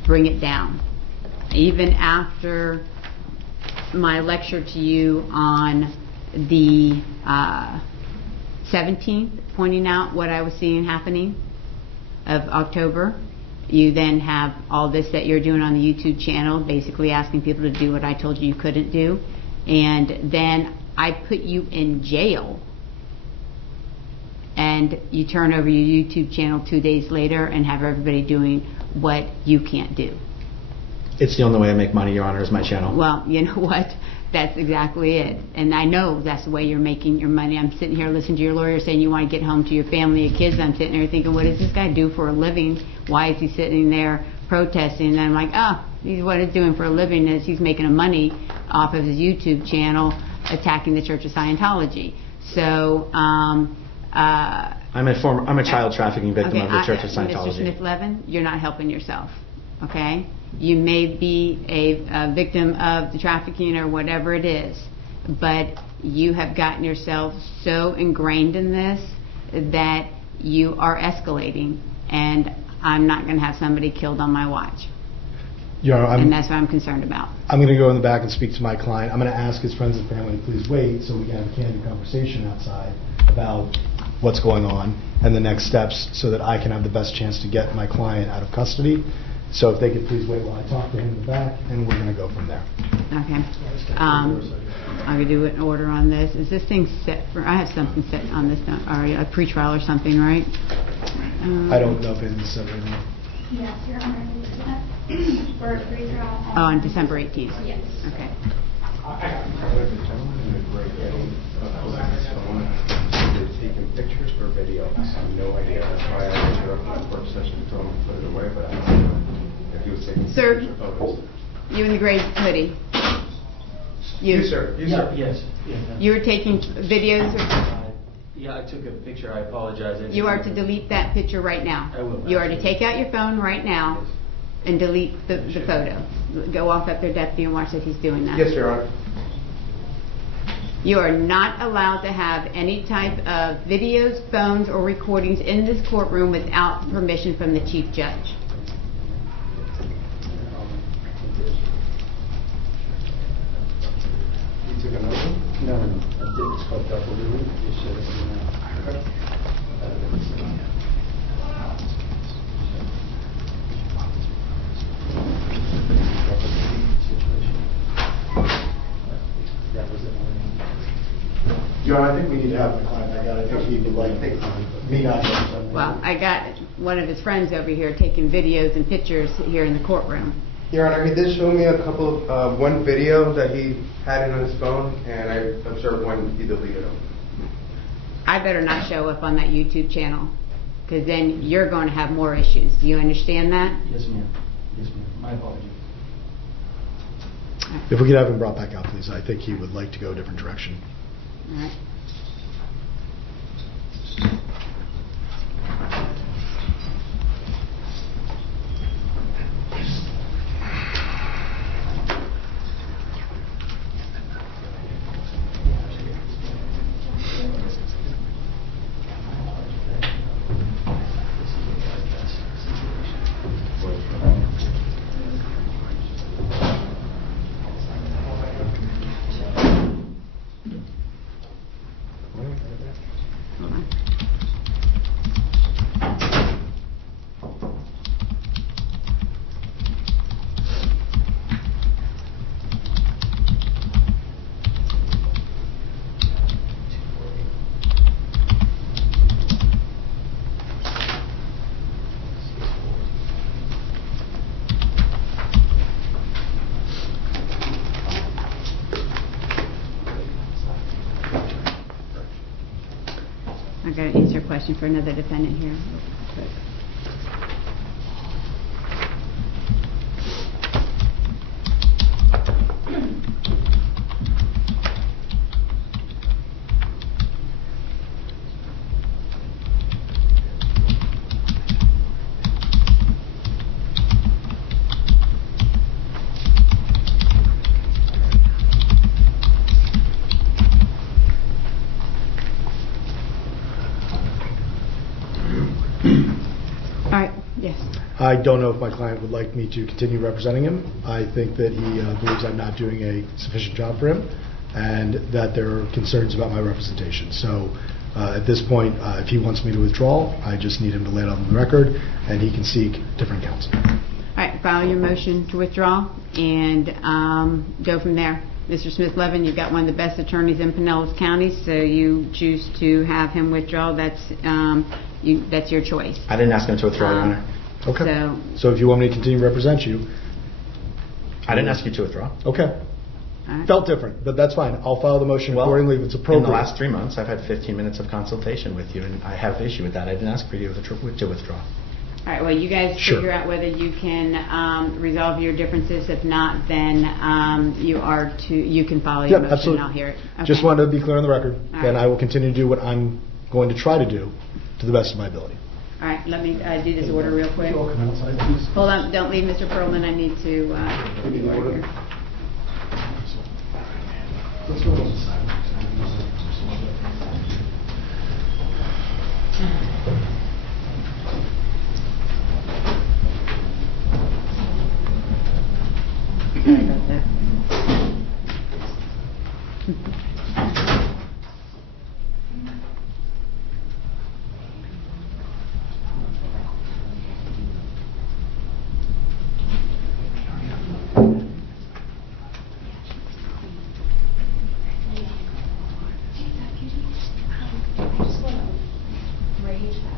bring it down. Even after my lecture to you on the 17th, pointing out what I was seeing happening of October, you then have all this that you're doing on the YouTube channel, basically asking people to do what I told you couldn't do. And then I put you in jail, and you turn over your YouTube channel 2 days later and have everybody doing what you can't do. It's the only way I make money, Your Honor, is my channel. Well, you know what? That's exactly it. And I know that's the way you're making your money. I'm sitting here listening to your lawyer saying you want to get home to your family and kids. I'm sitting there thinking, what does this guy do for a living? Why is he sitting there protesting? And I'm like, what he's doing for a living is he's making money off of his YouTube channel attacking the Church of Scientology. So, I'm a child trafficking victim of the Church of Scientology. Mr. Smith-Levin, you're not helping yourself, okay? You may be a victim of the trafficking or whatever it is, but you have gotten yourself so ingrained in this that you are escalating, and I'm not going to have somebody killed on my watch. And that's what I'm concerned about. I'm going to go in the back and speak to my client. I'm going to ask his friends and family to please wait so we can have a candid conversation outside about what's going on and the next steps so that I can have the best chance to get my client out of custody. So if they could please wait while I talk to him in the back, and we're going to go from there. Okay. I'm going to do an order on this. Is this thing set for, I have something set on this, or a pretrial or something, right? I don't know if it's set right now. Yes, Your Honor, for a pretrial. On December 18th? Yes. Okay. Taking pictures for video. I have no idea. That's why I interrupted the court session to tell him to put it away, but I don't know if he was taking pictures or photos. You in the gray hoodie. You, sir. You, sir. Yes. You were taking videos of... Yeah, I took a picture. I apologize. You are to delete that picture right now. I will. You are to take out your phone right now and delete the photo. Go off at their deputy and watch that he's doing that. Yes, Your Honor. You are not allowed to have any type of videos, phones, or recordings in this courtroom without permission from the Chief Judge. You took a motion? No. I didn't spoke up a little. You said it. That was it. Your Honor, I think we need to have the client back out. I think he would like me not to. Well, I got one of his friends over here taking videos and pictures here in the courtroom. Your Honor, he did show me a couple of, one video that he had on his phone, and I observed when he deleted them. I better not show up on that YouTube channel, because then you're going to have more issues. Do you understand that? Yes, ma'am. Yes, ma'am. My apologies. If we could have him brought back out, please. I think he would like to go a different direction. All right. I got to answer a question for another defendant here. All right, yes. I don't know if my client would like me to continue representing him. I think that he believes I'm not doing a sufficient job for him, and that there are concerns about my representation. So at this point, if he wants me to withdraw, I just need him to lay it on the record, and he can seek different counsel. All right, file your motion to withdraw and go from there. Mr. Smith-Levin, you've got one of the best attorneys in Pinellas County, so you choose to have him withdraw. That's your choice. I didn't ask him to withdraw, Your Honor. Okay. So if you want me to continue to represent you... I didn't ask you to withdraw. Okay. All right. Felt different, but that's fine. I'll file the motion accordingly if it's appropriate. In the last 3 months, I've had 15 minutes of consultation with you, and I have issue with that. I didn't ask for you to withdraw. All right, well, you guys Sure. figure out whether you can resolve your differences. If not, then you can follow your motion. Absolutely. And I'll hear it. Okay. Just wanted to be clear on the record. All Then right. I will continue to do what I'm going to try to do to the best of my ability. All right, let me do this order real quick. You all come outside, please. Hold on, don't leave, Mr. Perlman. I need to do the order here. Let's go on the side.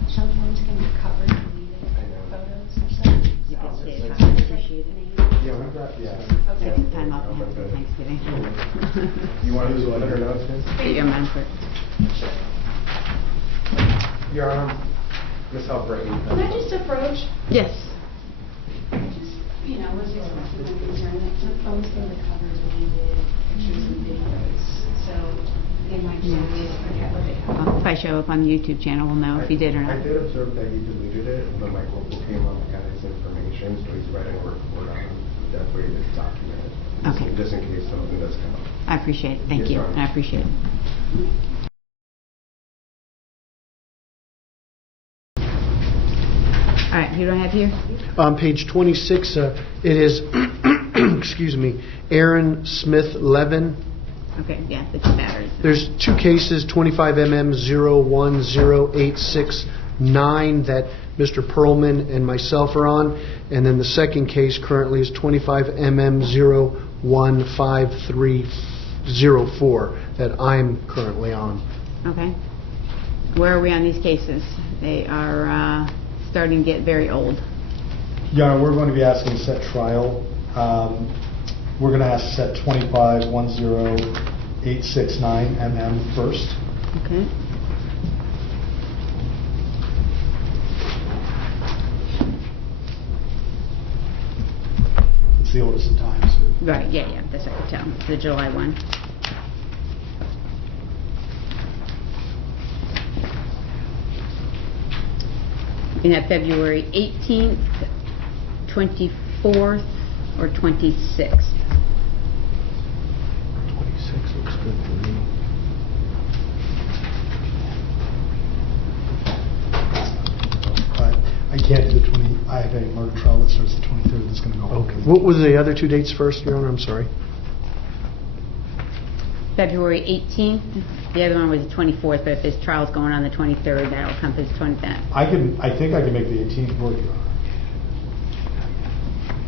Sometimes can be covered and needed photos or something. You can stay if I appreciate it. Yeah, we've got, Take some time off for Thanksgiving. You want to use one or announcements? Get your man quick. Your Honor, Ms. Halbrady. Can I just approach? Yes. I just, was expressing my concern that some phones can be covered and needed pictures and videos. So They might just use whatever they have. Well, if I show up on the YouTube channel, we'll know if he did or I not. did observe that he deleted it, but my corporal came up and got his information, so he's writing a report on it. That way it's documented. Okay. Just in case something does come up. I appreciate it. Thank Yes, you. ma'am. I appreciate it. All right, who do I have here? On page 26, it is, excuse me, Aaron Smith-Levin. Okay, yeah, the two batteries. There's two cases, 25mm010869 that Mr. Perlman and myself are on, and then the second case currently is 25mm015304 that I'm currently on. Okay. Where are we on these cases? They are starting to get very old. Your Honor, we're going to be asking to set trial. We're going to ask to set 25-10869 first. Okay. It's the oldest in time, so. Right, yeah, that's what I could tell. It's the July one. We have February 18th, 24th, or 26th. 26 looks good for me. I can't do the 20. I have a murder trial that starts the 23rd. That's going to go over. Okay. What were the other two dates first, Your Honor? I'm sorry. February 18th. The other one was the 24th, but if this trial's going on the 23rd, that'll encompass 20th. I think I can make the 18th work, Your Honor.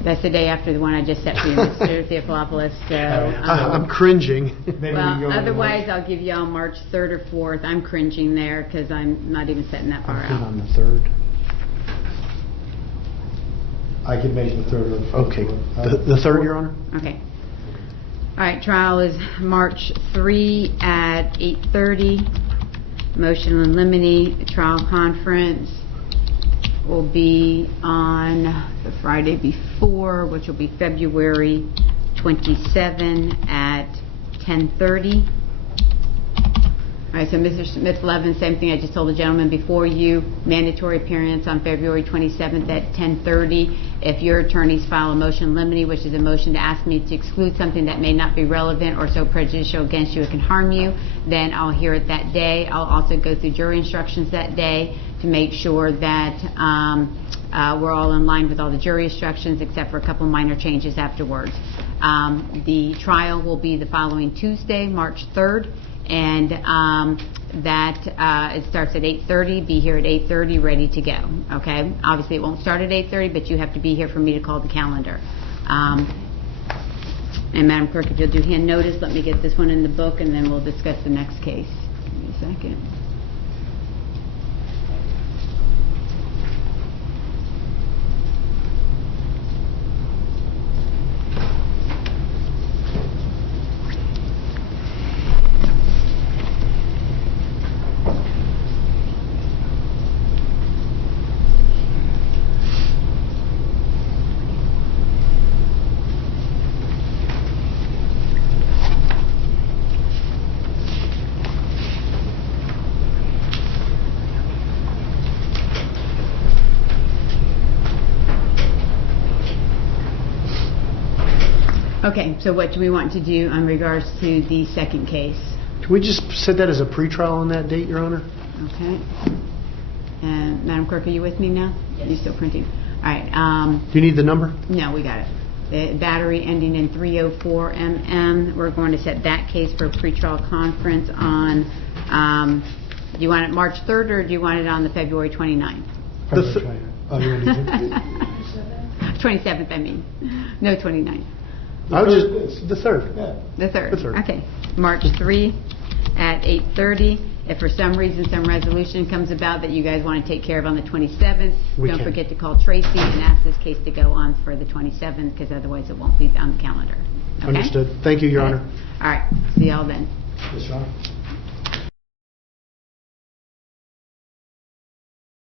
That's the day after the one I just set for you, Mr. Theophilopoulos. So, I'm cringing. well, otherwise I'll give you all March 3rd or 4th. I'm cringing there because I'm not even setting that far I'm good out. on the 3rd. I can make the 3rd or the 4th. Okay. The 3rd, Your Honor? Okay. All right, trial is March 3 at 8:30. Motion in limine. Trial conference will be on the Friday before, which will be February 27 at 10:30. All right, so Mr. Smith-Levin, same thing I just told the gentleman before you, mandatory appearance on February 27th at 10:30. If your attorneys file a motion in limine, which is a motion to ask me to exclude something that may not be relevant or so prejudicial against you it can harm you, then I'll hear it that day. I'll also go through jury instructions that day to make sure that we're all in line with all the jury instructions except for a couple minor changes afterwards. The trial will be the following Tuesday, March 3rd. And it starts at 8:30. Be here at 8:30, ready to go. Okay. Obviously, it won't start at 8:30, but you have to be here for me to call the calendar. And Madam Clerk, if you'll do hand notice, let me get this one in the book, and then we'll discuss the next case. Give me a second. Okay, so what do we want to do in regards to the second case? Can we just set that as a pretrial on that date, Your Honor? Okay. And Madam Clerk, are you with me now? Yes. Are you still printing? All right. Do you need the number? No, we got it. The battery ending in 304 mm. We're going to set that case for a pretrial conference on, do you want it March 3rd or do you want it on the February 29th? 27th, I mean. No, 29th. I was just the 3rd. Yeah. The 3rd. The 3rd. Okay. March 3 at 8:30. If for some reason some resolution comes about that you guys want to take care of on the 27th, don't forget to call Tracy and ask this case to go on for the 27th because otherwise it won't be on the calendar. Okay? Understood. Thank you, Your Honor. All right. See y'all then. Yes, Your Honor.